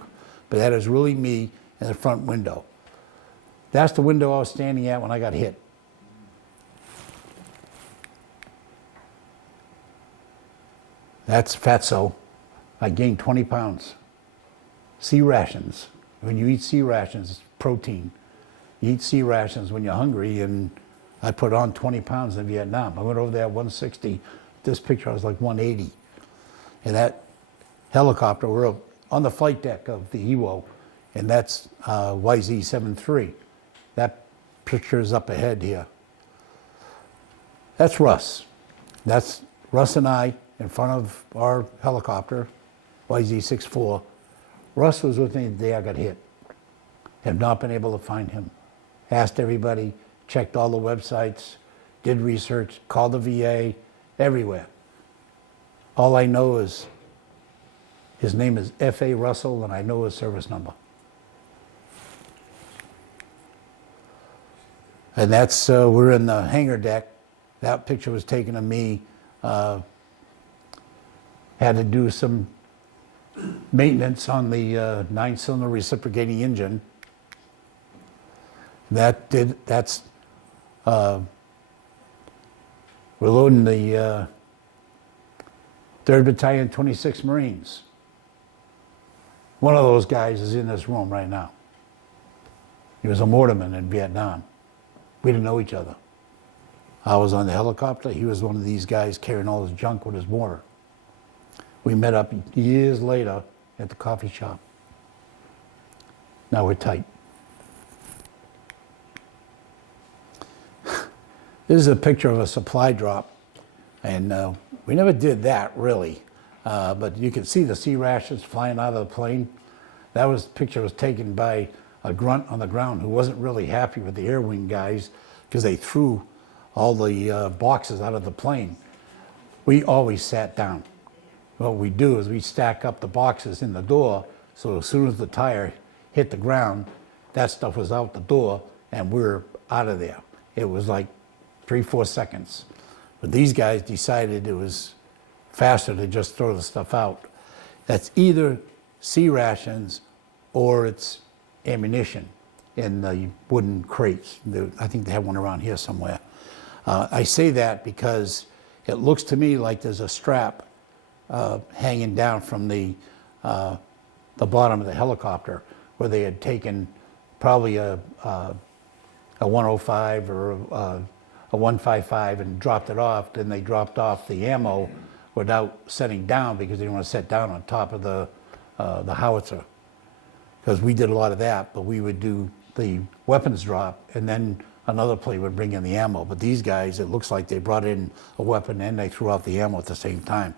But that is really me in the front window. That's the window I was standing at when I got hit. That's fatso. I gained 20 pounds. Sea rations. When you eat sea rations, it's protein. You eat sea rations when you're hungry, and I put on 20 pounds in Vietnam. I went over there at 160. This picture, I was like 180. And that helicopter, we're on the flight deck of the EWO, and that's YZ-73. That picture is up ahead here. That's Russ. That's Russ and I in front of our helicopter, YZ-64. Russ was with me the day I got hit. Have not been able to find him. Asked everybody, checked all the websites, did research, called the VA, everywhere. All I know is his name is F.A. Russell, and I know his service number. And that's, we're in the hangar deck. That picture was taken of me. Had to do some maintenance on the 9-cylinder reciprocating engine. That's we're loading the 3rd Battalion, 26th Marines. One of those guys is in this room right now. He was a mortarman in Vietnam. We didn't know each other. I was on the helicopter. He was one of these guys carrying all his junk with his mortar. We met up years later at the coffee shop. Now we're tight. This is a picture of a supply drop, and we never did that really, but you can see the sea rations flying out of the plane. That picture was taken by a grunt on the ground who wasn't really happy with the air wing guys because they threw all the boxes out of the plane. We always sat down. What we do is we stack up the boxes in the door, so as soon as the tire hit the ground, that stuff was out the door and we were out of there. It was like 3-4 seconds. But these guys decided it was faster to just throw the stuff out. That's either sea rations or it's ammunition in the wooden crates. I think they have one around here somewhere. I say that because it looks to me like there's a strap hanging down from the bottom of the helicopter where they had taken probably a 105 or a 155 and dropped it off. Then they dropped off the ammo without setting down because they didn't want to set down on top of the the howitzer, because we did a lot of that, but we would do the weapons drop, and then another plane would bring in the ammo. But these guys, it looks like they brought in a weapon and they threw out the ammo at the same time.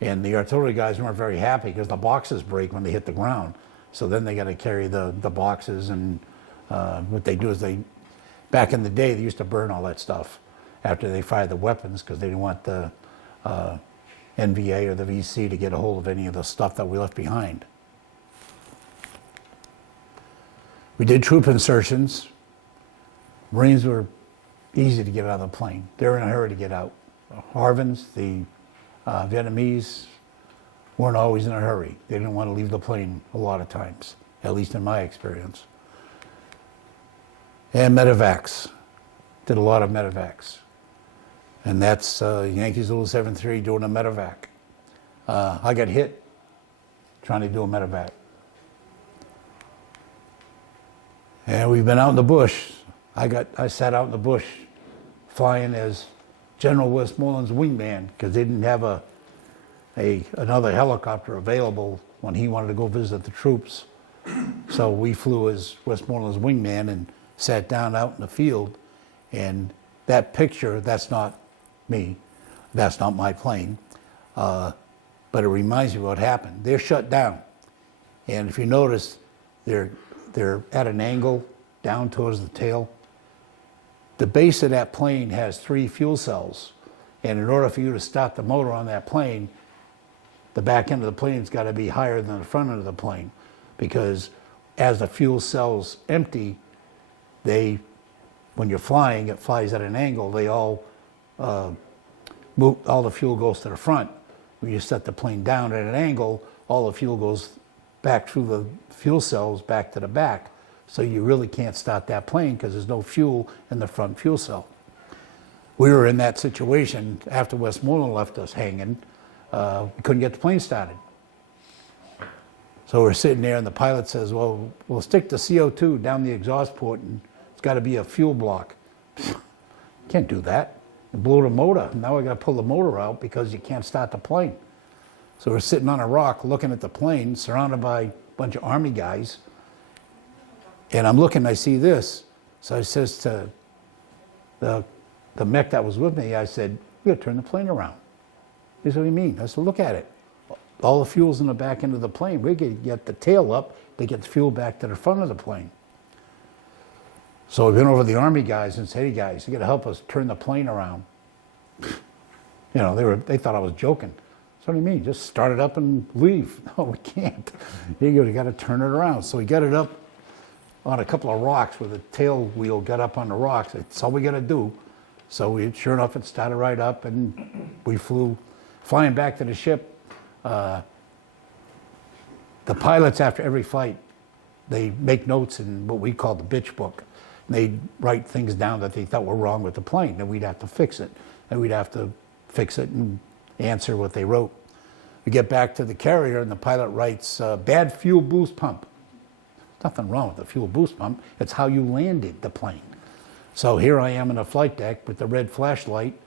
And the artillery guys weren't very happy because the boxes break when they hit the ground. So then they got to carry the boxes, and what they do is back in the day, they used to burn all that stuff after they fired the weapons because they didn't want the NVA or the VC to get a hold of any of the stuff that we left behind. We did troop insertions. Marines were easy to get out of the plane. They were in a hurry to get out. Harvins, the Vietnamese, weren't always in a hurry. They didn't want to leave the plane a lot of times, at least in my experience. And medevacs. Did a lot of medevacs. And that's Yankees Zulu 73 doing a medevac. I got hit trying to do a medevac. And we've been out in the bush. I sat out in the bush flying as General Westmoreland's wingman because they didn't have another helicopter available when he wanted to go visit the troops. So we flew as Westmoreland's wingman and sat down out in the field. And that picture, that's not me. That's not my plane. But it reminds me of what happened. They're shut down. And if you notice, they're at an angle down towards the tail. The base of that plane has 3 fuel cells. And in order for you to start the motor on that plane, the back end of the plane's got to be higher than the front end of the plane, because as the fuel cells empty, when you're flying, it flies at an angle. They all move, all the fuel goes to the front. When you set the plane down at an angle, all the fuel goes back through the fuel cells back to the back. So you really can't start that plane because there's no fuel in the front fuel cell. We were in that situation after Westmoreland left us hanging. We couldn't get the plane started. So we're sitting there and the pilot says, well, we'll stick the CO2 down the exhaust port and it's got to be a fuel block. Can't do that. It blew the motor. Now we got to pull the motor out because you can't start the plane. So we're sitting on a rock looking at the plane surrounded by a bunch of Army guys. And I'm looking, I see this. So I says to the mech that was with me, I said, we got to turn the plane around. He said, what do you mean? I said, look at it. All the fuel's in the back end of the plane. We get the tail up to get the fuel back to the front of the plane. So we went over to the Army guys and said, hey guys, you got to help us turn the plane around. You know, they thought I was joking. So what do you mean? Just start it up and leave. No, we can't. You got to turn it around. So we got it up on a couple of rocks where the tail wheel got up on the rocks. That's all we got to do. So sure enough, it started right up and we flew. Flying back to the ship, the pilots after every flight, they make notes in what we call the bitch book. They write things down that they thought were wrong with the plane, and we'd have to fix it. And we'd have to fix it and answer what they wrote. We get back to the carrier and the pilot writes, bad fuel boost pump. Nothing wrong with the fuel boost pump. It's how you landed the plane. So here I am in a flight deck with the red flashlight.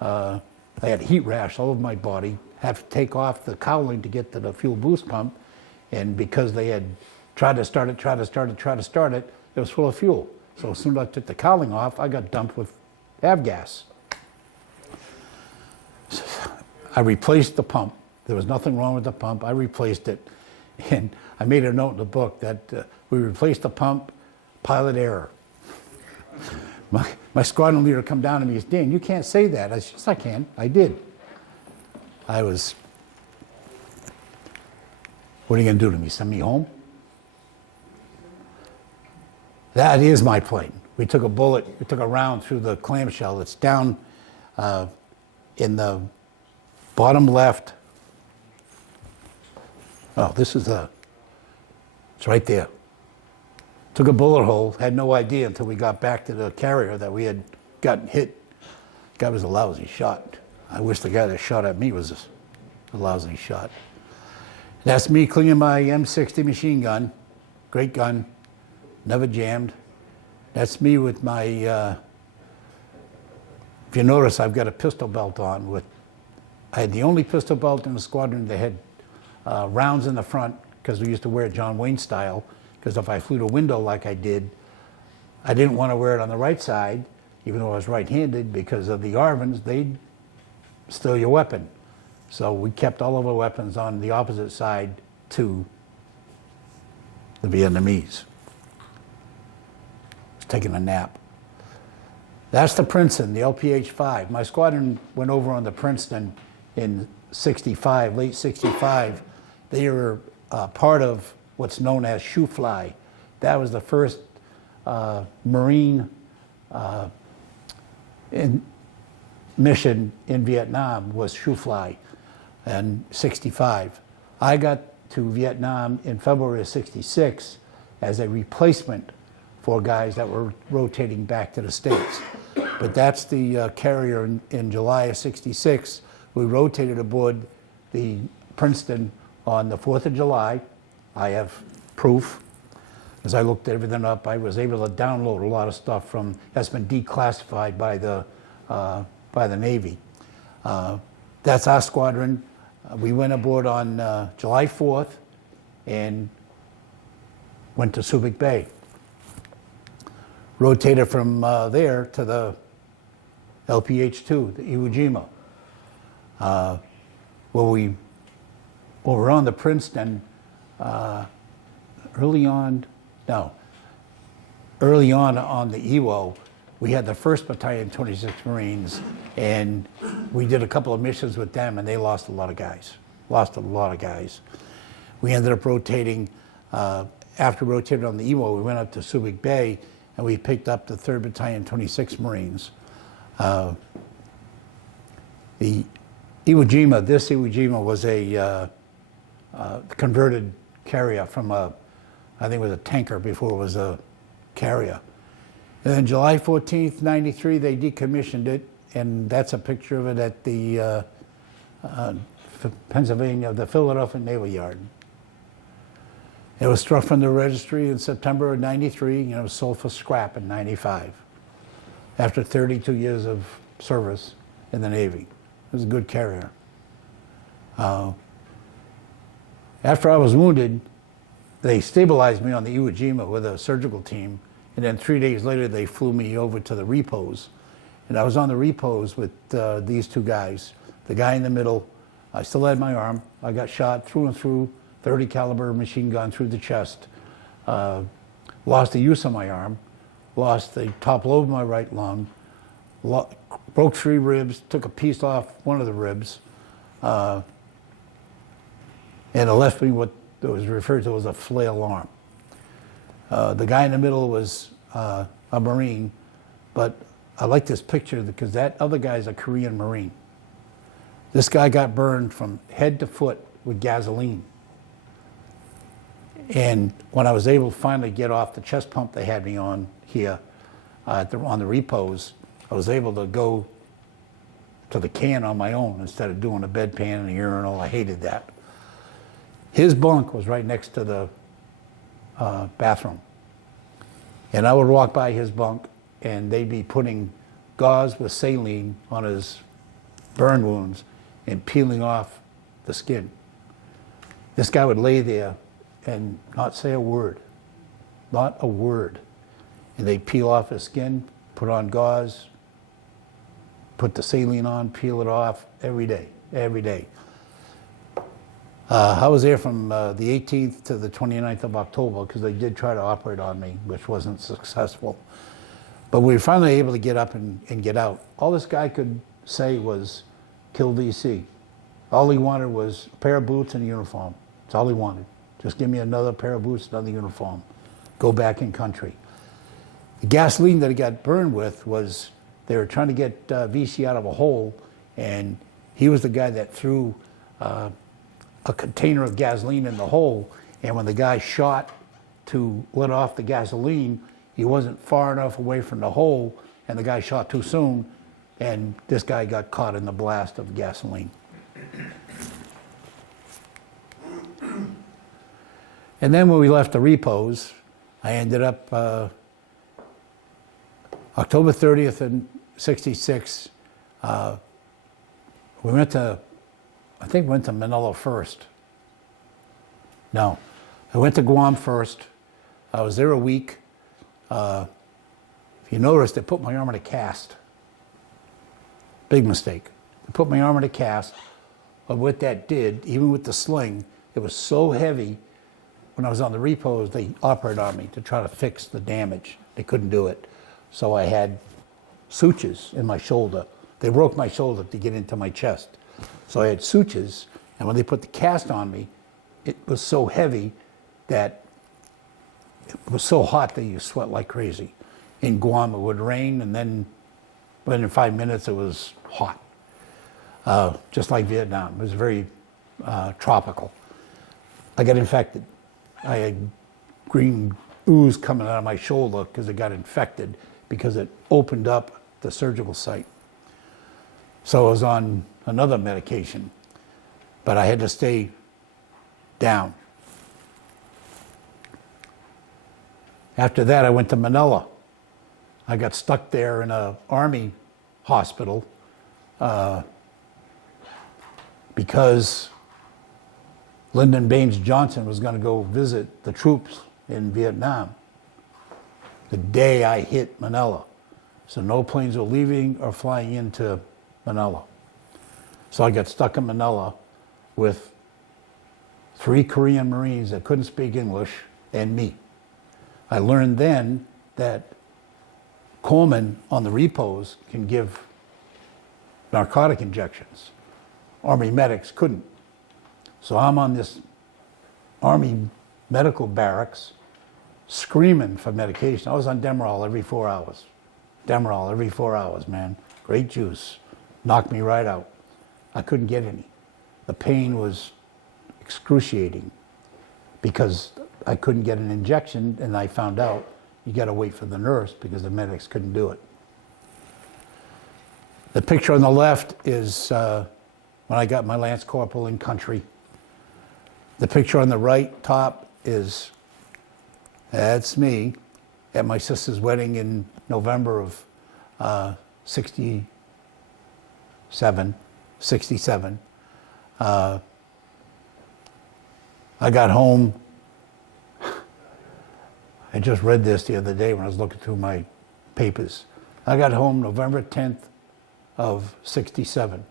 I had heat rash all over my body. Have to take off the cowling to get to the fuel boost pump. And because they had tried to start it, it was full of fuel. So as soon as I took the cowling off, I got dumped with avgas. I replaced the pump. There was nothing wrong with the pump. I replaced it. And I made a note in the book that we replaced the pump, pilot error. My squadron leader come down to me and said, Dan, you can't say that. I said, yes, I can. I did. What are you going to do to me? Send me home? That is my plane. We took a round through the clamshell. It's down in the bottom left. Oh, it's right there. Took a bullet hole, had no idea until we got back to the carrier that we had gotten hit. The guy was a lousy shot. I wish the guy that shot at me was a lousy shot. That's me cleaning my M60 machine gun. Great gun, never jammed. That's me with my, if you notice, I've got a pistol belt on. I had the only pistol belt in the squadron that had rounds in the front, because we used to wear it John Wayne style, because if I flew the window like I did, I didn't want to wear it on the right side, even though I was right-handed, because of the ARVNs, they'd steal your weapon. So we kept all of our weapons on the opposite side to the Vietnamese. I was taking a nap. That's the Princeton, the LPH-5. My squadron went over on the Princeton in 65, late 65. They were part of what's known as Shoe Fly. That was the first Marine mission in Vietnam, was Shoe Fly in 65. I got to Vietnam in February of 66 as a replacement for guys that were rotating back to the States. But that's the carrier in July of 66. We rotated aboard the Princeton on the 4th of July. I have proof. As I looked everything up, I was able to download a lot of stuff that's been declassified by the Navy. That's our squadron. We went aboard on July 4th and went to Subic Bay. Rotated from there to the LPH-2, the Iwo Jima. We were on the Princeton early on the Iwo, we had the 1st Battalion, 26 Marines, and we did a couple of missions with them, and they lost a lot of guys. We ended up rotating, after rotating on the Iwo, we went up to Subic Bay, and we picked up the 3rd Battalion, 26 Marines. The Iwo Jima, this Iwo Jima was a converted carrier from I think it was a tanker before it was a carrier. And then July 14th, 93, they decommissioned it, and that's a picture of it at the Pennsylvania, the Philadelphia Naval Yard. It was struck from the registry in September of 93, and it was sold for scrap in 95, after 32 years of service in the Navy. It was a good carrier. After I was wounded, they stabilized me on the Iwo Jima with a surgical team, and then 3 days later they flew me over to the repos. And I was on the repos with these two guys. The guy in the middle, I still had my arm. I got shot through and through, 30 caliber machine gun through the chest. Lost the use of my arm, lost the top lobe of my right lung, broke 3 ribs, took a piece off one of the ribs, and it left me what was referred to as a flail arm. The guy in the middle was a Marine, but I like this picture because that other guy's a Korean Marine. This guy got burned from head to foot with gasoline. And when I was able to finally get off the chest pump they had me on here on the repos, I was able to go to the can on my own instead of doing a bedpan and a urinal. I hated that. His bunk was right next to the bathroom. And I would walk by his bunk and they'd be putting gauze with saline on his burn wounds and peeling off the skin. This guy would lay there and not say a word, not a word. And they'd peel off his skin, put on gauze, put the saline on, peel it off every day, every day. I was there from the 18th to the 29th of October because they did try to operate on me, which wasn't successful. But we were finally able to get up and get out. All this guy could say was, kill VC. All he wanted was a pair of boots and a uniform. That's all he wanted. Just give me another pair of boots, another uniform. Go back in country. The gasoline that he got burned with was, they were trying to get VC out of a hole, and he was the guy that threw a container of gasoline in the hole, and when the guy shot to let off the gasoline, he wasn't far enough away from the hole, and the guy shot too soon, and this guy got caught in the blast of gasoline. And then when we left the repos, I ended up October 30th in 66. We went to, I think we went to Manila first. No, I went to Guam first. I was there a week. If you notice, they put my arm in a cast. Big mistake. They put my arm in a cast. But what that did, even with the sling, it was so heavy. When I was on the repos, they operated on me to try to fix the damage. They couldn't do it. So I had sutures in my shoulder. They broke my shoulder to get into my chest. So I had sutures, and when they put the cast on me, it was so heavy that it was so hot that you sweat like crazy. In Guam, it would rain, and then within 5 minutes, it was hot. Just like Vietnam. It was very tropical. I got infected. I had green ooze coming out of my shoulder because it got infected because it opened up the surgical site. So I was on another medication, but I had to stay down. After that, I went to Manila. I got stuck there in an army hospital because Lyndon Baines Johnson was going to go visit the troops in Vietnam the day I hit Manila. So no planes were leaving or flying into Manila. So I got stuck in Manila with 3 Korean Marines that couldn't speak English and me. I learned then that Coleman on the repos can give narcotic injections. Army medics couldn't. So I'm on this Army medical barracks screaming for medication. I was on Demerol every 4 hours. Demerol every 4 hours, man. Great juice. Knocked me right out. I couldn't get any. The pain was excruciating because I couldn't get an injection, and I found out you got to wait for the nurse because the medics couldn't do it. The picture on the left is when I got my Lance Corporal in country. The picture on the right top is, that's me at my sister's wedding in November of 67. I got home. I just read this the other day when I was looking through my papers. I got home November 10th of 67.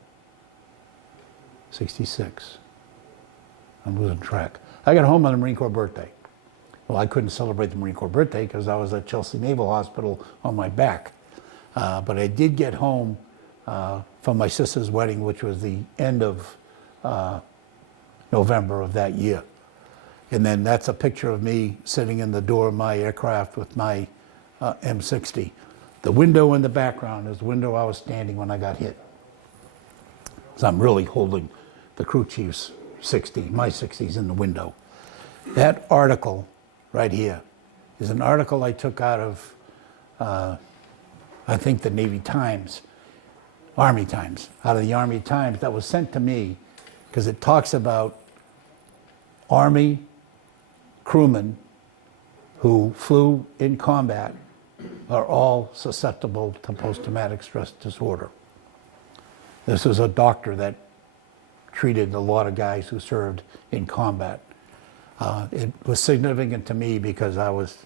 66. I'm losing track. I got home on the Marine Corps birthday. Well, I couldn't celebrate the Marine Corps birthday because I was at Chelsea Naval Hospital on my back. But I did get home from my sister's wedding, which was the end of November of that year. And then that's a picture of me sitting in the door of my aircraft with my M60. The window in the background is the window I was standing when I got hit. So I'm really holding the crew chief's 60, my 60's in the window. That article right here is an article I took out of, I think, the Navy Times, Army Times, out of the Army Times that was sent to me because it talks about Army crewmen who flew in combat are all susceptible to post-traumatic stress disorder. This is a doctor that treated a lot of guys who served in combat. It was significant to me because I was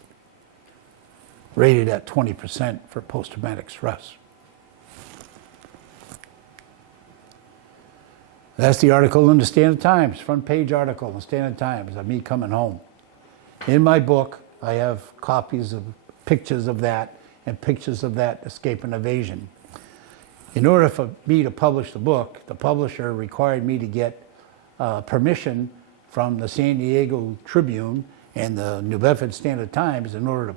rated at 20% for post-traumatic stress. That's the article in the Standard Times, front page article in the Standard Times of me coming home. In my book, I have copies of pictures of that and pictures of that escape and evasion. In order for me to publish the book, the publisher required me to get permission from the San Diego Tribune and the New Bedford Standard Times in order to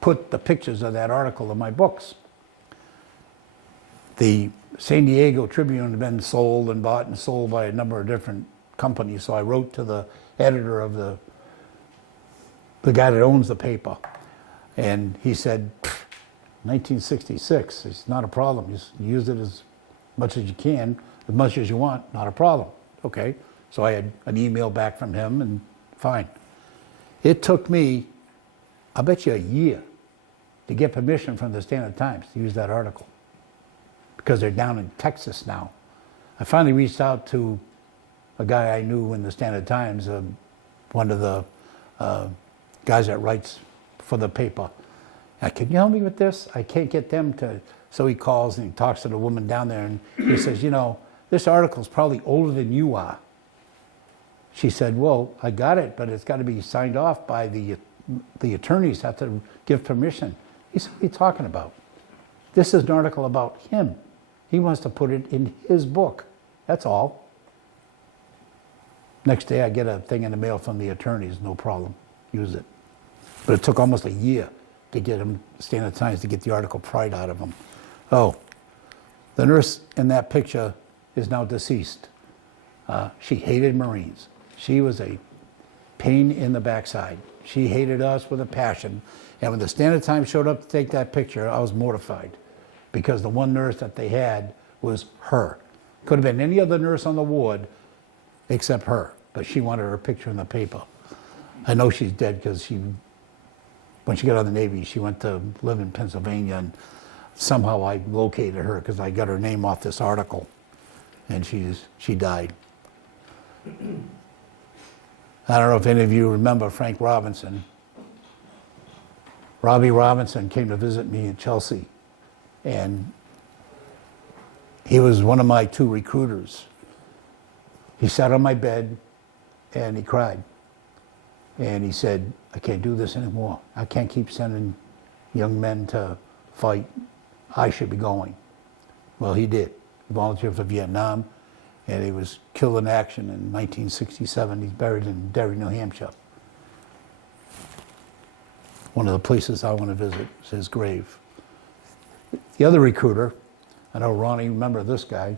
put the pictures of that article in my books. The San Diego Tribune had been sold and bought and sold by a number of different companies, so I wrote to the editor of the guy that owns the paper, and he said, 1966, it's not a problem. Just use it as much as you can, as much as you want, not a problem. Okay, so I had an email back from him, and fine. It took me, I bet you, a year to get permission from the Standard Times to use that article because they're down in Texas now. I finally reached out to a guy I knew in the Standard Times, one of the guys that writes for the paper. Can you help me with this? I can't get them to. So he calls and he talks to the woman down there and he says, you know, this article's probably older than you are. She said, well, I got it, but it's got to be signed off by the attorneys have to give permission. He said, what are you talking about? This is an article about him. He wants to put it in his book. That's all. Next day I get a thing in the mail from the attorneys, no problem, use it. But it took almost a year to get him, Standard Times, to get the article pried out of him. Oh, the nurse in that picture is now deceased. She hated Marines. She was a pain in the backside. She hated us with a passion. And when the Standard Times showed up to take that picture, I was mortified because the one nurse that they had was her. Could have been any other nurse on the ward except her, but she wanted her picture in the paper. I know she's dead because when she got out of the Navy, she went to live in Pennsylvania, and somehow I located her because I got her name off this article, and she died. I don't know if any of you remember Frank Robinson. Robbie Robinson came to visit me in Chelsea, and he was one of my 2 recruiters. He sat on my bed and he cried. And he said, I can't do this anymore. I can't keep sending young men to fight. I should be going. Well, he did. He volunteered for Vietnam, and he was killed in action in 1967. He's buried in Derry, New Hampshire. One of the places I want to visit is his grave. The other recruiter, I know Ronnie, remember this guy,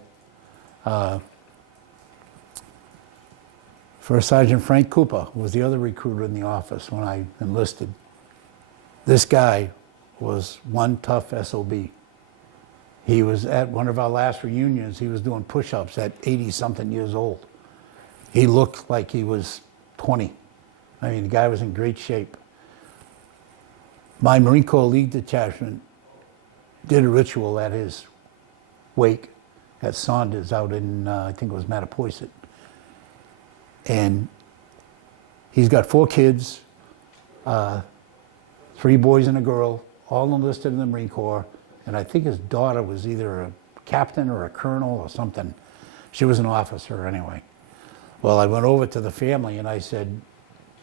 First Sergeant Frank Cooper was the other recruiter in the office when I enlisted. This guy was one tough SOB. He was at one of our last reunions, he was doing push-ups at 80-something years old. He looked like he was 20. I mean, the guy was in great shape. My Marine Corps League detachment did a ritual at his wake at Saunders out in, I think it was Mattapoisett. And he's got 4 kids, 3 boys and a girl, all enlisted in the Marine Corps. And I think his daughter was either a captain or a colonel or something. She was an officer anyway. Well, I went over to the family and I said,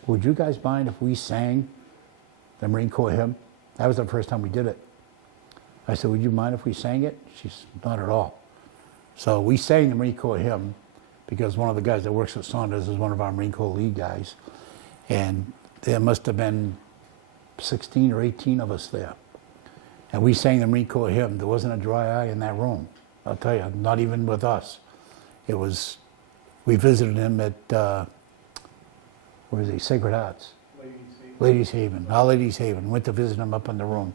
would you guys mind if we sang the Marine Corps hymn? That was the first time we did it. I said, would you mind if we sang it? She's not at all. So we sang the Marine Corps hymn because one of the guys that works at Saunders is one of our Marine Corps League guys. And there must have been 16 or 18 of us there. And we sang the Marine Corps hymn. There wasn't a dry eye in that room. I'll tell you, not even with us. It was, we visited him at, where is he, Sacred Hearts? Ladies Haven, Our Ladies Haven. Went to visit him up in the room.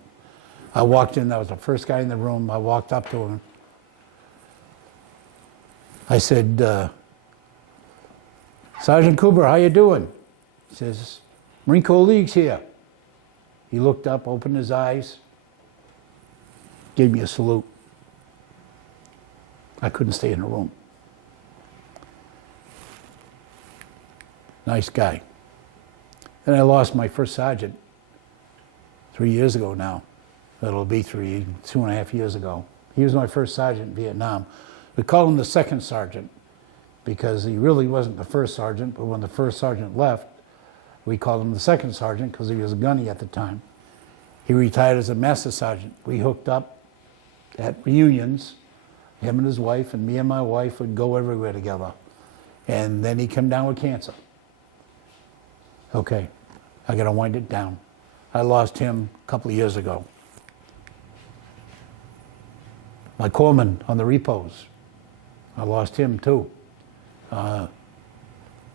I walked in, I was the first guy in the room. I walked up to him. I said, Sergeant Cooper, how you doing? He says, Marine Corps League's here. He looked up, opened his eyes, gave me a salute. I couldn't stay in the room. Nice guy. Then I lost my first sergeant 3 years ago now. It'll be 2.5 years ago. He was my first sergeant in Vietnam. We called him the second sergeant because he really wasn't the first sergeant, but when the first sergeant left, we called him the second sergeant because he was a gunny at the time. He retired as a master sergeant. We hooked up at reunions. Him and his wife and me and my wife would go everywhere together. And then he came down with cancer. Okay, I gotta wind it down. I lost him a couple of years ago. My corpsman on the repos, I lost him too. I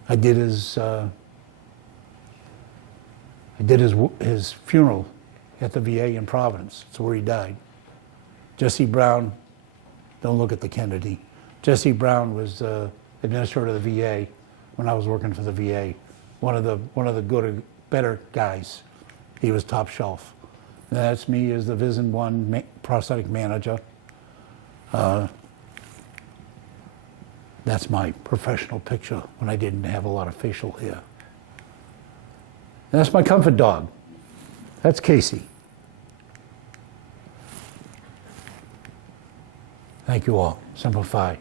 did his funeral at the VA in Providence. That's where he died. Jesse Brown, don't look at the Kennedy. Jesse Brown was administrator of the VA when I was working for the VA. One of the good, better guys. He was top shelf. And that's me as the Vision 1 prosthetic manager. That's my professional picture when I didn't have a lot of facial hair. And that's my comfort dog. That's Casey. Thank you all. Simplify.